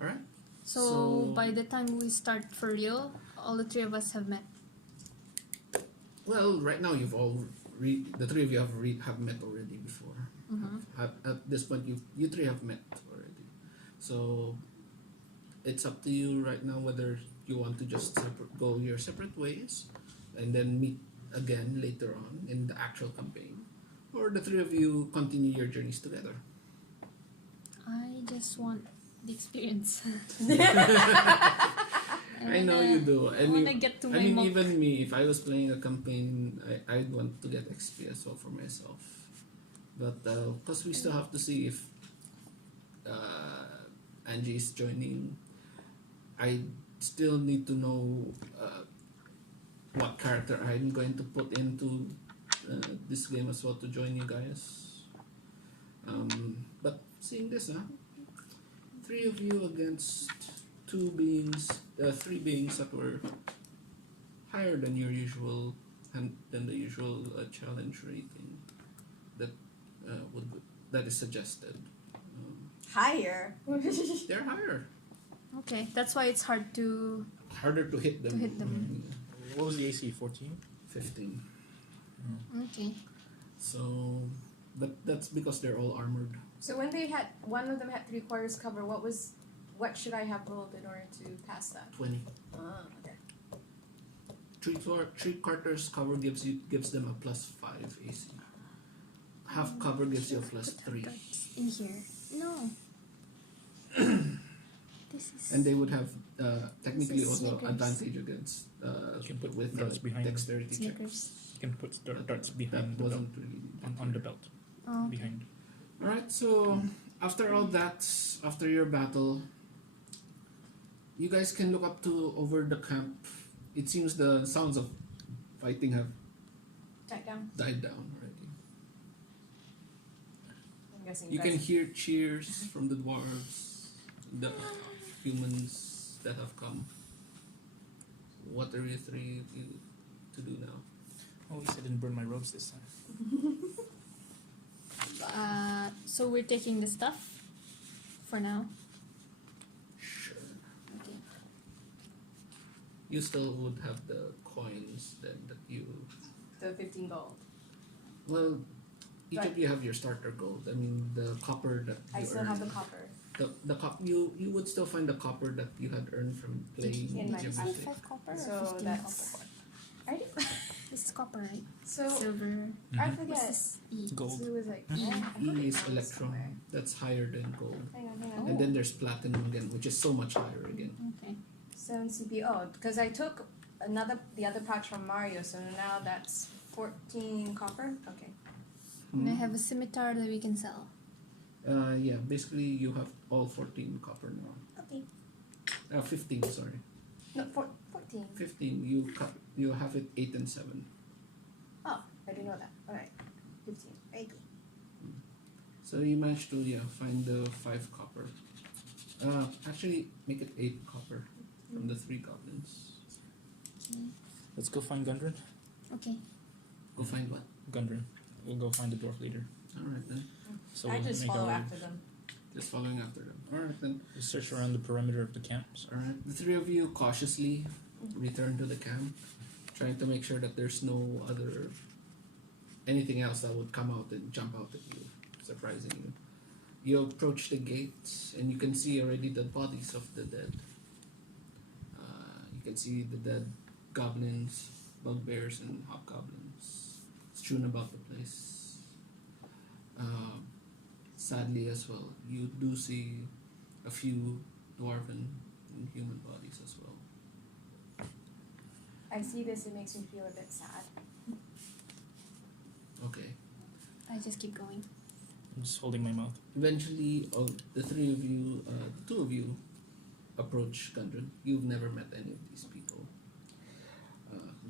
All right. So by the time we start for real, all the 3 of us have met. Well, right now you've all the 3 of you have met already before. Mhm. At this point, you 3 have met already. So it's up to you right now whether you want to just go your separate ways and then meet again later on in the actual campaign, or the three of you continue your journeys together. I just want the experience. I know you do. I wanna get to my I mean, monk. even me, if I was playing a campaign, I'd want to get XP as well for myself. But because we still have to see if Angie is joining, I still need to know what character I'm going to put into this game as well to join you guys. But seeing this, three of you against three beings that were higher than your usual and than the usual challenge rating that that is suggested. Higher. They're higher, Okay, that's why it's hard to. harder to hit them. To hit them. What was the AC? 14? 15. Okay. So, but that's because they're all armored. So when they had one of them had 3/4 cover, what should I have rolled in order to pass that? 20. Okay. Three quarters cover gives them a +5 AC. Half cover gives you a +3. Darts in here. No. This is. And they would have technically This is also Snickers. advantage against You can put with darts behind. dexterity checks. Snickers. You can put darts That behind the belt. wasn't really On the belt. Oh, okay. Behind. Alright, so after all that, after your battle, you guys can look up to over the camp. It seems the sounds of fighting have Died down. died down already. I'm guessing You guys- can hear cheers from the dwarves, the humans that have come. What are you three to do now? Oh, at least I didn't burn my robes this time. So we're taking the stuff for now. Sure. Okay. You still would have the coins then that you. The 15 gold. Well, each Right. of you have your starter gold. I mean, the copper that you I still have the earned- copper. you would still find the copper that you had earned from playing In my each of Is your it thing. 5 copper or So 15 that's- copper? I did- This is copper, right? So Silver. I Mhm. forget. What's this? E. Gold. So it was like E I put it is down electron. somewhere. That's higher than gold. Hang on. Oh. And then there's platinum again, which is so much higher again. Okay. 7 CP. Oh, because I took the other pouch from Mario, so now that's 14 copper. Okay. And I have a scimitar that we can sell. Yeah, basically you have all 14 copper now. Okay. 15, sorry. No, 14. 15, you have it 8 and 7. Oh, I didn't know that. Alright. 15. Right. So you managed to find the 5 copper. Actually make it 8 copper from the 3 goblins. Let's go find Gundren. Okay. Go find what? Gundren. We'll go find the dwarf leader. Alright then. So I we'll just make follow our way. after them. Just following after them. Alright then. We'll search around the perimeter of the camps. Alright. The three of you cautiously return to the camp, trying to make sure that there's no other anything else that would come out and jump out at you, surprising you. You approach the gate and you can see already the bodies of the dead. You can see the dead goblins, bugbears, and hobgoblins strewn about the place. Sadly, as well, you do see a few dwarven and human bodies as well. I see this, it makes me feel a bit sad. Okay. I just keep going. I'm just holding my mouth. Eventually, the three of you, two of you, approach Gundren. You've never met any of these people.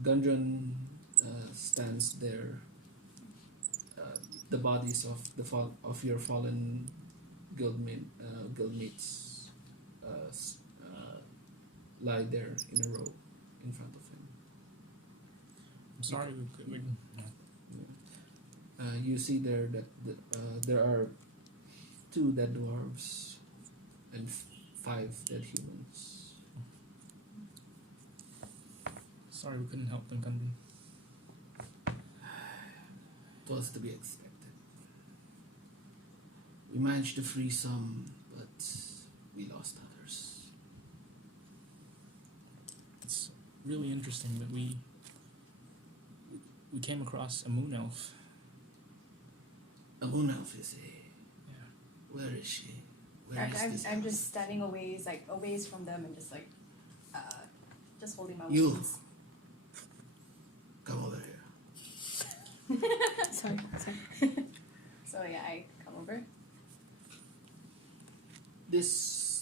Gundren stands there. The bodies of your fallen guildmates lie there in a row in front of him. I'm sorry. We You see there that there are 2 dead dwarves and 5 dead humans. sorry we couldn't help them, Gundren. It was to be expected. We managed to free some, but we lost others. really interesting that we came across a moon elf. A moon elf is he? Yeah. Where is she? Where is this I'm elf? just standing away from them and just like, just holding my You. wounds. Come over here. Sorry. So yeah, I come over. This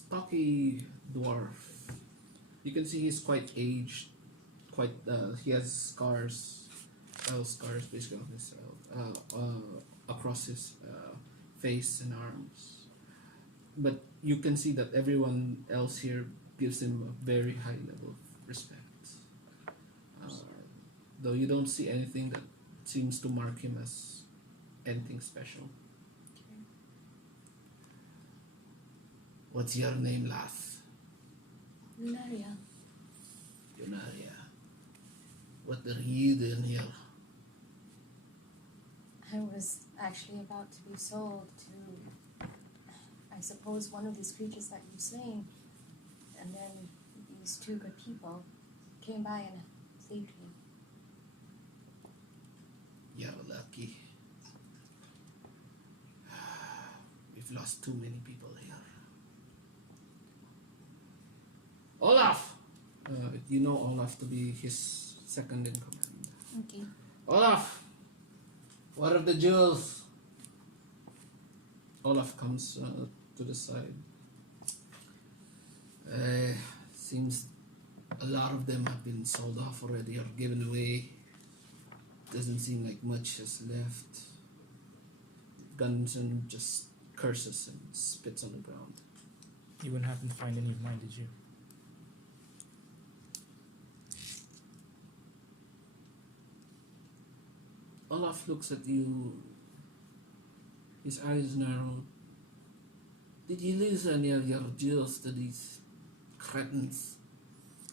stocky dwarf, you can see he's quite aged. He has scars, scars basically on his across his face and arms. But you can see that everyone else here gives him a very high level of respect. Though you don't see anything that seems to mark him as anything special. What's your name, lass? Lunaria. Yunaria. What are you doing here? I was actually about to be sold to, I suppose, one of these creatures that you've slain. And then these two good people came by and saved me. You're lucky. We've lost too many people here. Olaf! You know Olaf to be his second in command. Okay. Olaf! What are the jewels? Olaf comes to the side. Seems a lot of them have been sold off already or given away. Doesn't seem like much is left. Gunson just curses and spits on the ground. You wouldn't happen to find any of mine, did you? Olaf looks at you. His eyes narrow. Did you lose any of your jewels to these cretins?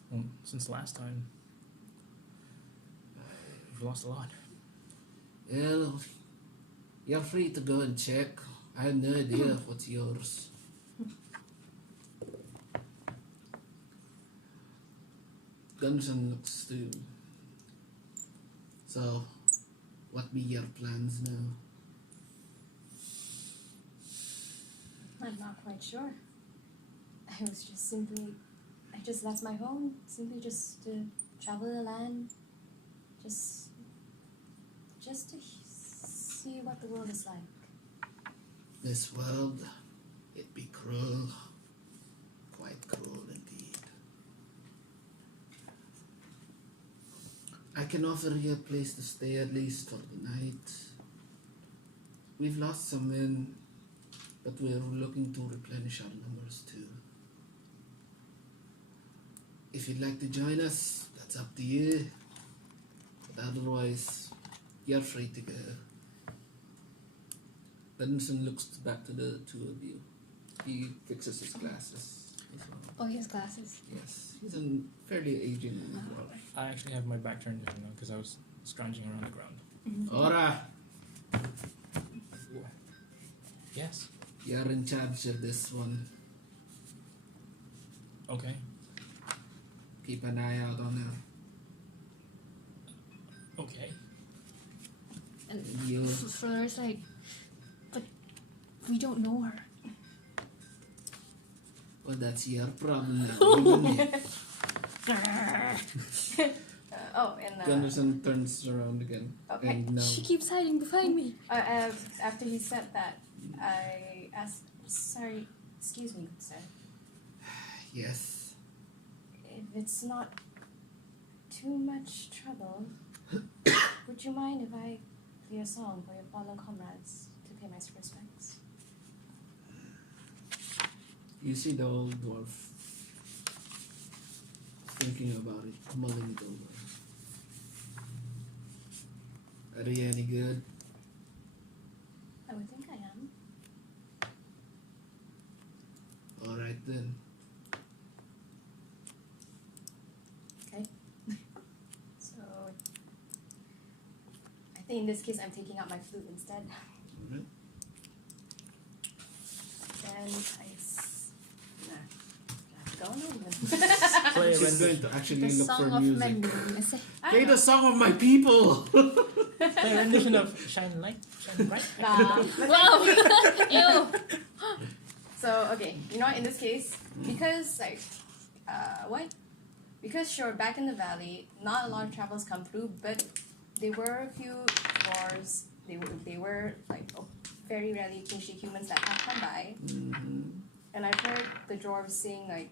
Well, since last time, we've lost a lot. Well, you're free to go and check. I have no idea what's yours. Gunson looks to you. So, what be your plans now? I'm not quite sure. I just left my home, simply just to travel the land, just to see what the world is like. This world, it be cruel. Quite cruel indeed. I can offer you a place to stay at least for the night. We've lost some men, but we're looking to replenish our numbers too. If you'd like to join us, that's up to you. But otherwise, you're free to go. Benson looks back to the two of you. He fixes his glasses as well. Oh, he has glasses. Yes, he's a fairly aging dwarf. I actually have my back turned to him now because I was scrounging around the ground. Ora, Yes. you're in charge of this one. Okay. Keep an eye out on her. Okay. And You, Flor's like, but we don't know her. well, that's your problem now. Even me. And Gunderson turns around again. Okay. And now, She keeps hiding behind me. after he said that, I asked, sorry, excuse me, good sir. yes, If it's not too much trouble, would you mind if I play a song for your fallen comrades to pay my respects? you see the old dwarf thinking about it, mulling it over. Are you any good? I would think I am. Alright then. Okay. So, I think in this case I'm taking out my flute instead. Alright. Then don't know even. Play a She's going rendition. to actually The look song for of music. Mandarin. I say, Play the song of my people. Play a rendition of Shine Light, Shine Bright. Nah. wow! Ew! So okay, you know what? In this case, because like, what? Because sure, back in the valley, not a lot of travelers come through, but there were a few dwarves. They were like very rarely kingship humans that have come by, Mhm. and I've heard the dwarves sing like,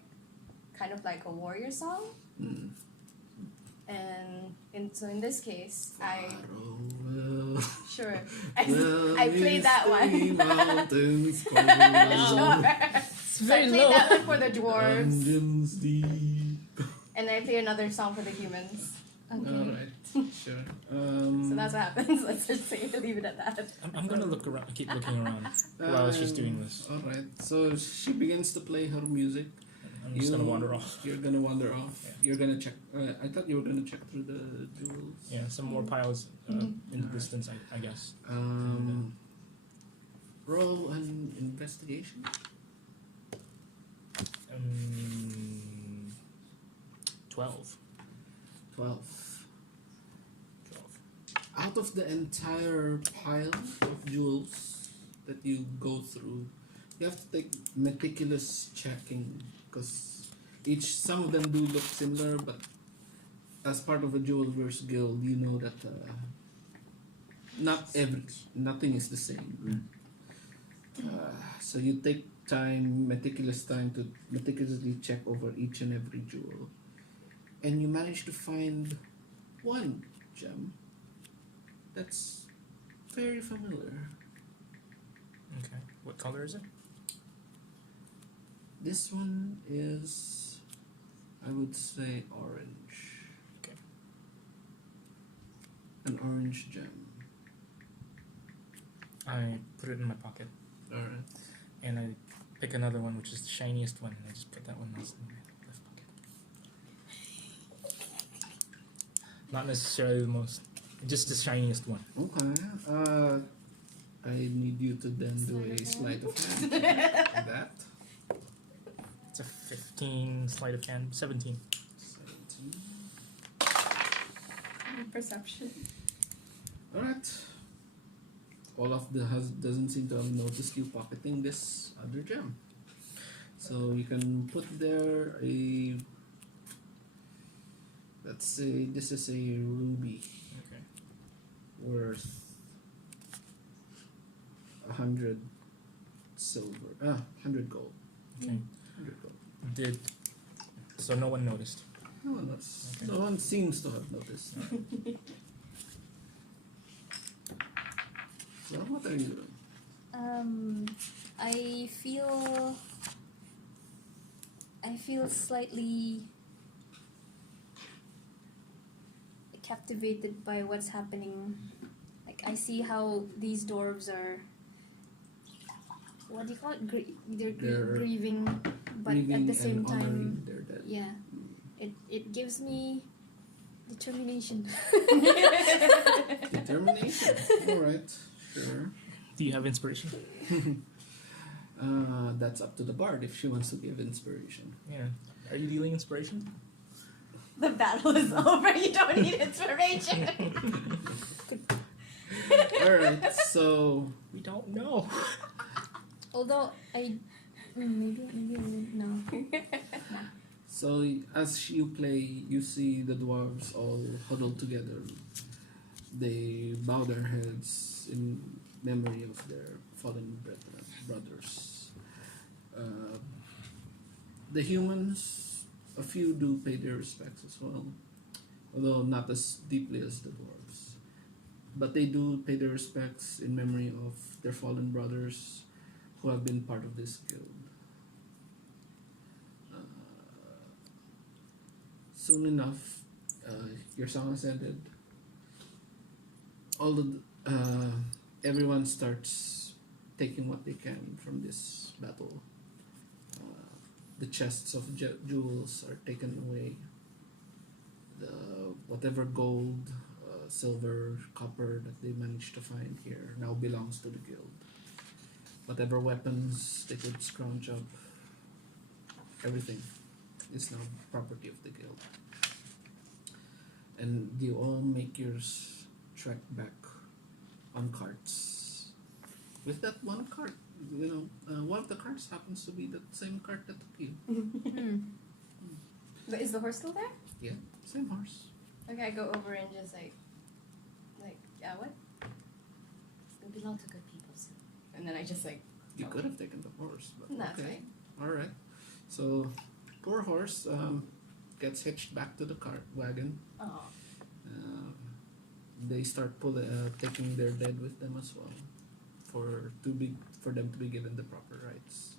kind of like a warrior song. Mm. And so in this case, Farewell. sure I played that one. Mountains Sure. It's So I very played low. that one for the dwarves, Dungeons deep. and then I play another song for the humans. Okay. Alright, sure. So that's what happens. Let's just leave it at that. I'm gonna look around, keep looking around while she's doing this. Alright, so she begins to play her music. I'm just gonna wander off. You're gonna wander off. Yeah. You're gonna check. I thought you were gonna check through the jewels. Yeah, some more piles in the distance, I guess. Roll an investigation. 12. 12. 12. Out of the entire pile of jewels that you go through, you have to take meticulous checking because some of them do look similar, but as part of a jeweler's guild, you know that nothing is the same. So you take meticulous time to meticulously check over each and every jewel, and you manage to find one gem that's very familiar. Okay. What color is it? This one is, I would say, orange. Okay. An orange gem. I put it in my pocket Alright. and I pick another one, which is the shiniest one, and I just put that one else in my left pocket. Not necessarily the most, just the shiniest one. Okay. I need you to then do a sleight of hand. Like that. It's a 15 sleight of hand, 17. 17. Perception. Alright. Olaf doesn't seem to have noticed you pocketing this other gem. So you can put there let's say this is a ruby Okay. worth 100 silver. 100 gold. Okay. 100 gold. So no one noticed. No one knows. Okay. No one seems to have noticed. So what are you doing? I feel slightly captivated by what's happening. Like I see how these dwarves are. What do you call it? They're grieving, but at Grieving the same and time, honoring their dead. yeah, it gives me determination. Determination. Alright, sure. Do you have inspiration? That's up to the bard if she wants to give inspiration. Yeah. Are you dealing inspiration? The battle is over. You don't need inspiration. Alright, so We don't know. Although maybe I won't know. so as you play, you see the dwarves all huddled together. They bow their heads in memory of their fallen brothers. The humans, a few do pay their respects as well, although not as deeply as the dwarves. But they do pay their respects in memory of their fallen brothers who have been part of this guild. Soon enough, your song has ended. Everyone starts taking what they can from this battle. The chests of jewels are taken away. Whatever gold, silver, copper that they managed to find here now belongs to the guild. Whatever weapons they could scrounge up, everything is now property of the guild. And you all make your trek back on carts. With that one cart, one of the carts happens to be the same cart that took you. But is the horse still there? Yeah, same horse. Okay, I go over and just yeah, what? We belong to good people, so. And then I just You could have taken the horse, but No, okay. Alright. So, poor horse gets hitched back to the cart wagon. oh. They start taking their dead with them as well, for them to be given the proper rites.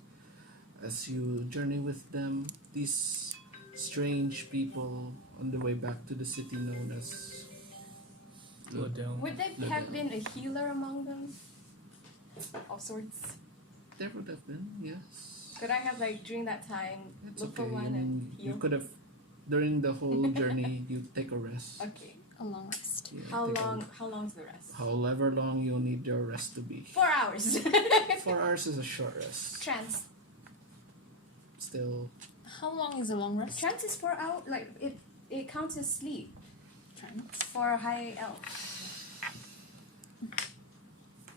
As you journey with them, these strange people on the way back to the city known as Liddell. Would there have been a healer among them? Of sorts. There would have been, yes. Could I have during that time It's look okay. for one and heal? You could have, during the whole journey, you take a rest. Okay. A long rest. Yeah, How take a- long? How long's the rest? However long you need your rest to be. 4 hours. 4 hours is a short rest. Trance. Still, How long is a long rest? Trance is 4 hours. It counts as sleep Trance. for a high elf.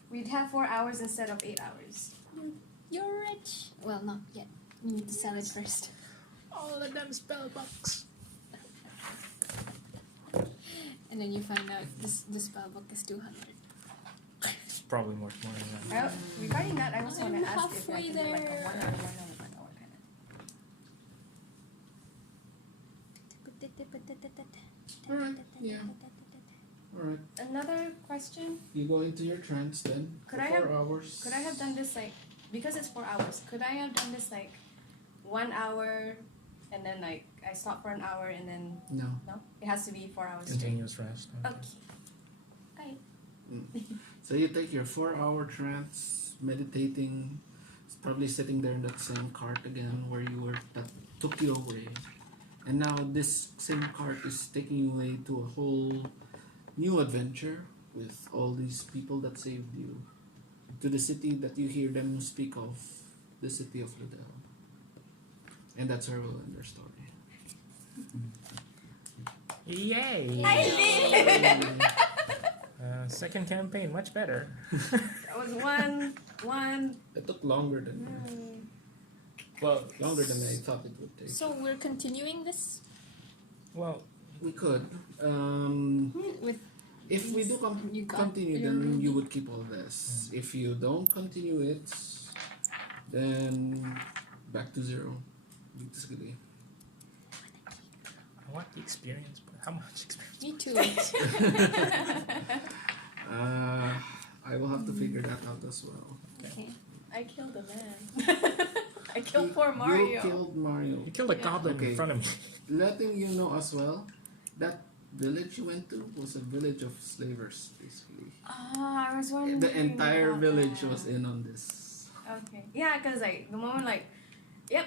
We'd have 4 hours instead of 8 hours. You're rich. Well, not yet. You need to sell it first. All of them spell books. And then you find out the spell book is 200. It's probably much more than that. Regarding that, I also want I'm to ask if I halfway can do a 1 there. hour, 1 hour, 1 hour kind Alright, yeah. Alright. of. Another question. You go into your trance then. Could for I 4 have- hours. Could I have done this because it's 4 hours? Could I have done this 1 hour, and then I stop for an hour, and then No. no? It has to be 4 hours straight. Continuous rest. Okay. Right. So you take your 4-hour trance, meditating, probably sitting there in that same cart again where you were, that took you away. And now this same cart is taking you away to a whole new adventure with all these people that saved you. To the city that you hear them speak of, the city of Liddell. And that's where we'll end our story. Yay! I did. Second campaign, much better. That was one. It took longer than Well, I thought it would take. So we're continuing this well, We could. with If we do You got continue, your- then you would keep all this. If you don't continue it, then back to zero. Basically. I want the experience, but how much experience? me too. I will have to figure that out as well. Okay. I killed a man. I killed poor Mario. You killed Mario. You killed a Yeah. goblin Okay. in front of me. Letting you know as well, that village you went to was a village of slavers, basically. I was wondering. The entire about village that. was in on this. Okay. Yeah, because the moment yep,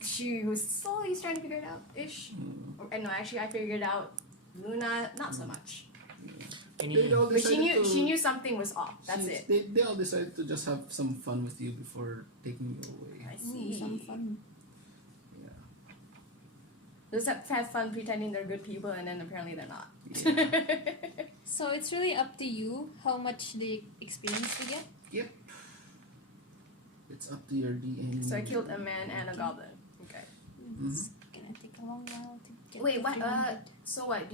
she was slowly starting to figure it out ish. And no, actually, I figured out Luna not so much. Any, They all But she decided knew to- knew something was off. That's it. They all decided to just have some fun with you before taking you away. I see. Some fun. Yeah. Just have fun pretending they're good people, and then apparently they're not. Yeah. So it's really up to you how much the experience you get. Yep. It's up to your DM. So I killed a man and a goblin. Okay. It's gonna take a long while to get. Wait, the what? 300. So what?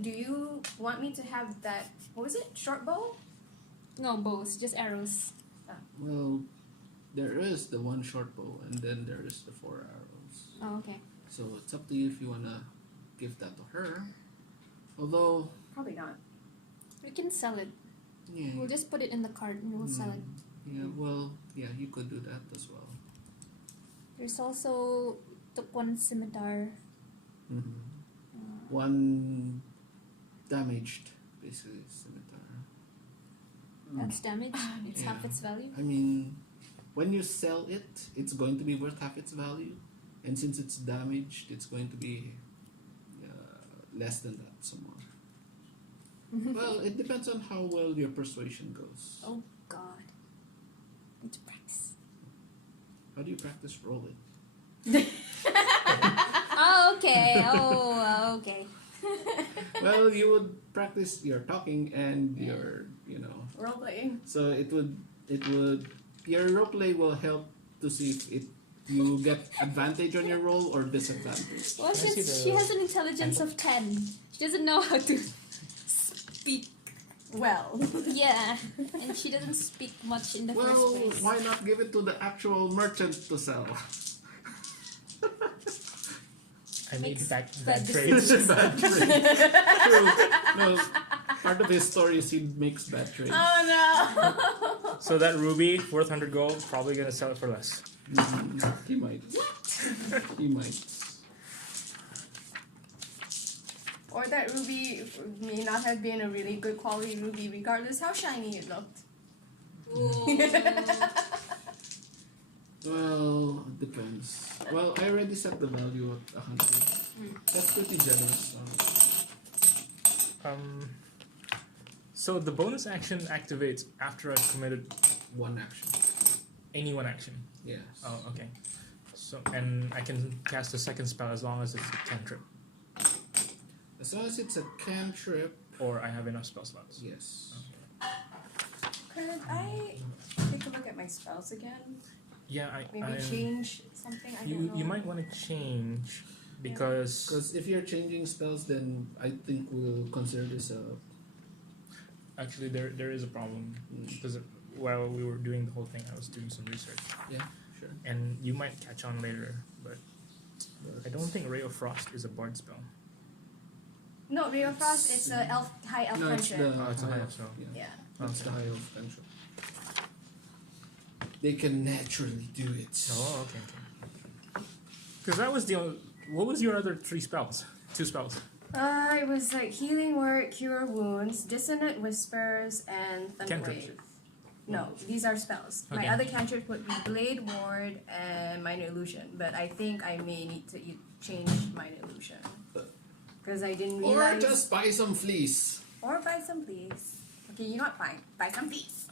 Do you want me to have that? What was it? Short bow? No bows, just arrows. Well, there is the one short bow, and then there is the 4 arrows. Oh, okay. So it's up to you if you wanna give that to her. Although, Probably not. We can sell it. yeah. We'll just put it in the cart and we'll sell it. Yeah, well, yeah, you could do that as well. There's also took one scimitar. One damaged, basically, scimitar. That's damaged. It's half Yeah. its value. I mean, when you sell it, it's going to be worth half its value, and since it's damaged, it's going to be less than that, somewhat. Well, it depends on how well your persuasion goes. Oh God. Need to practice. How do you practice roll it? Okay. Oh, okay. Well, you would practice your talking and your, Role playing. so it would your roleplay will help to see if you get advantage on your role or disadvantage. Well, Can I see she the has an intelligence of 10. She doesn't know how to speak. Well, Yeah, and she doesn't speak much in the Well, first place. why not give it to the actual merchant to sell? I made Makes bad bad trades. Bad trade. True. No, part of his story is he makes bad trades. oh no. So that ruby worth 100 gold, probably gonna sell it for less. He might. He might. Or that ruby may not have been a really good quality ruby, regardless how shiny it looked. Well, it depends. Well, I already set the value at 100. That's pretty generous. So the bonus action activates after I've committed One action. any one action. Yes. Oh, okay. So and I can cast a second spell as long as it's a cantrip, As long as it's a cantrip, or I have enough spell slots. yes. Could I take a look at my spells again? Yeah, Maybe change something? I don't know. You might want to change because Because if you're changing spells, then I think we'll consider this a. actually there is a problem because while we were doing the whole thing, I was doing some research, Yeah, sure. and you might catch on later, but I don't think Ray of Frost is a bard spell. No, Ray of Frost, it's a high elf No, it's the cantrip. Oh, it's a high high elf. spell. Yeah, Yeah. it's the high elf cantrip. They can naturally do it. Oh, okay. Because that was the only, what was your other 3 spells? 2 spells. It was like healing word, cure wounds, dissonant whispers, and thunder Cantrips. wave. No, these are spells. Okay. My other cantrips would be blade ward and minor illusion, but I think I may need to change minor illusion because I didn't Or realize. just buy some fleece. Or buy some please. Okay, you know what? Fine, buy some please.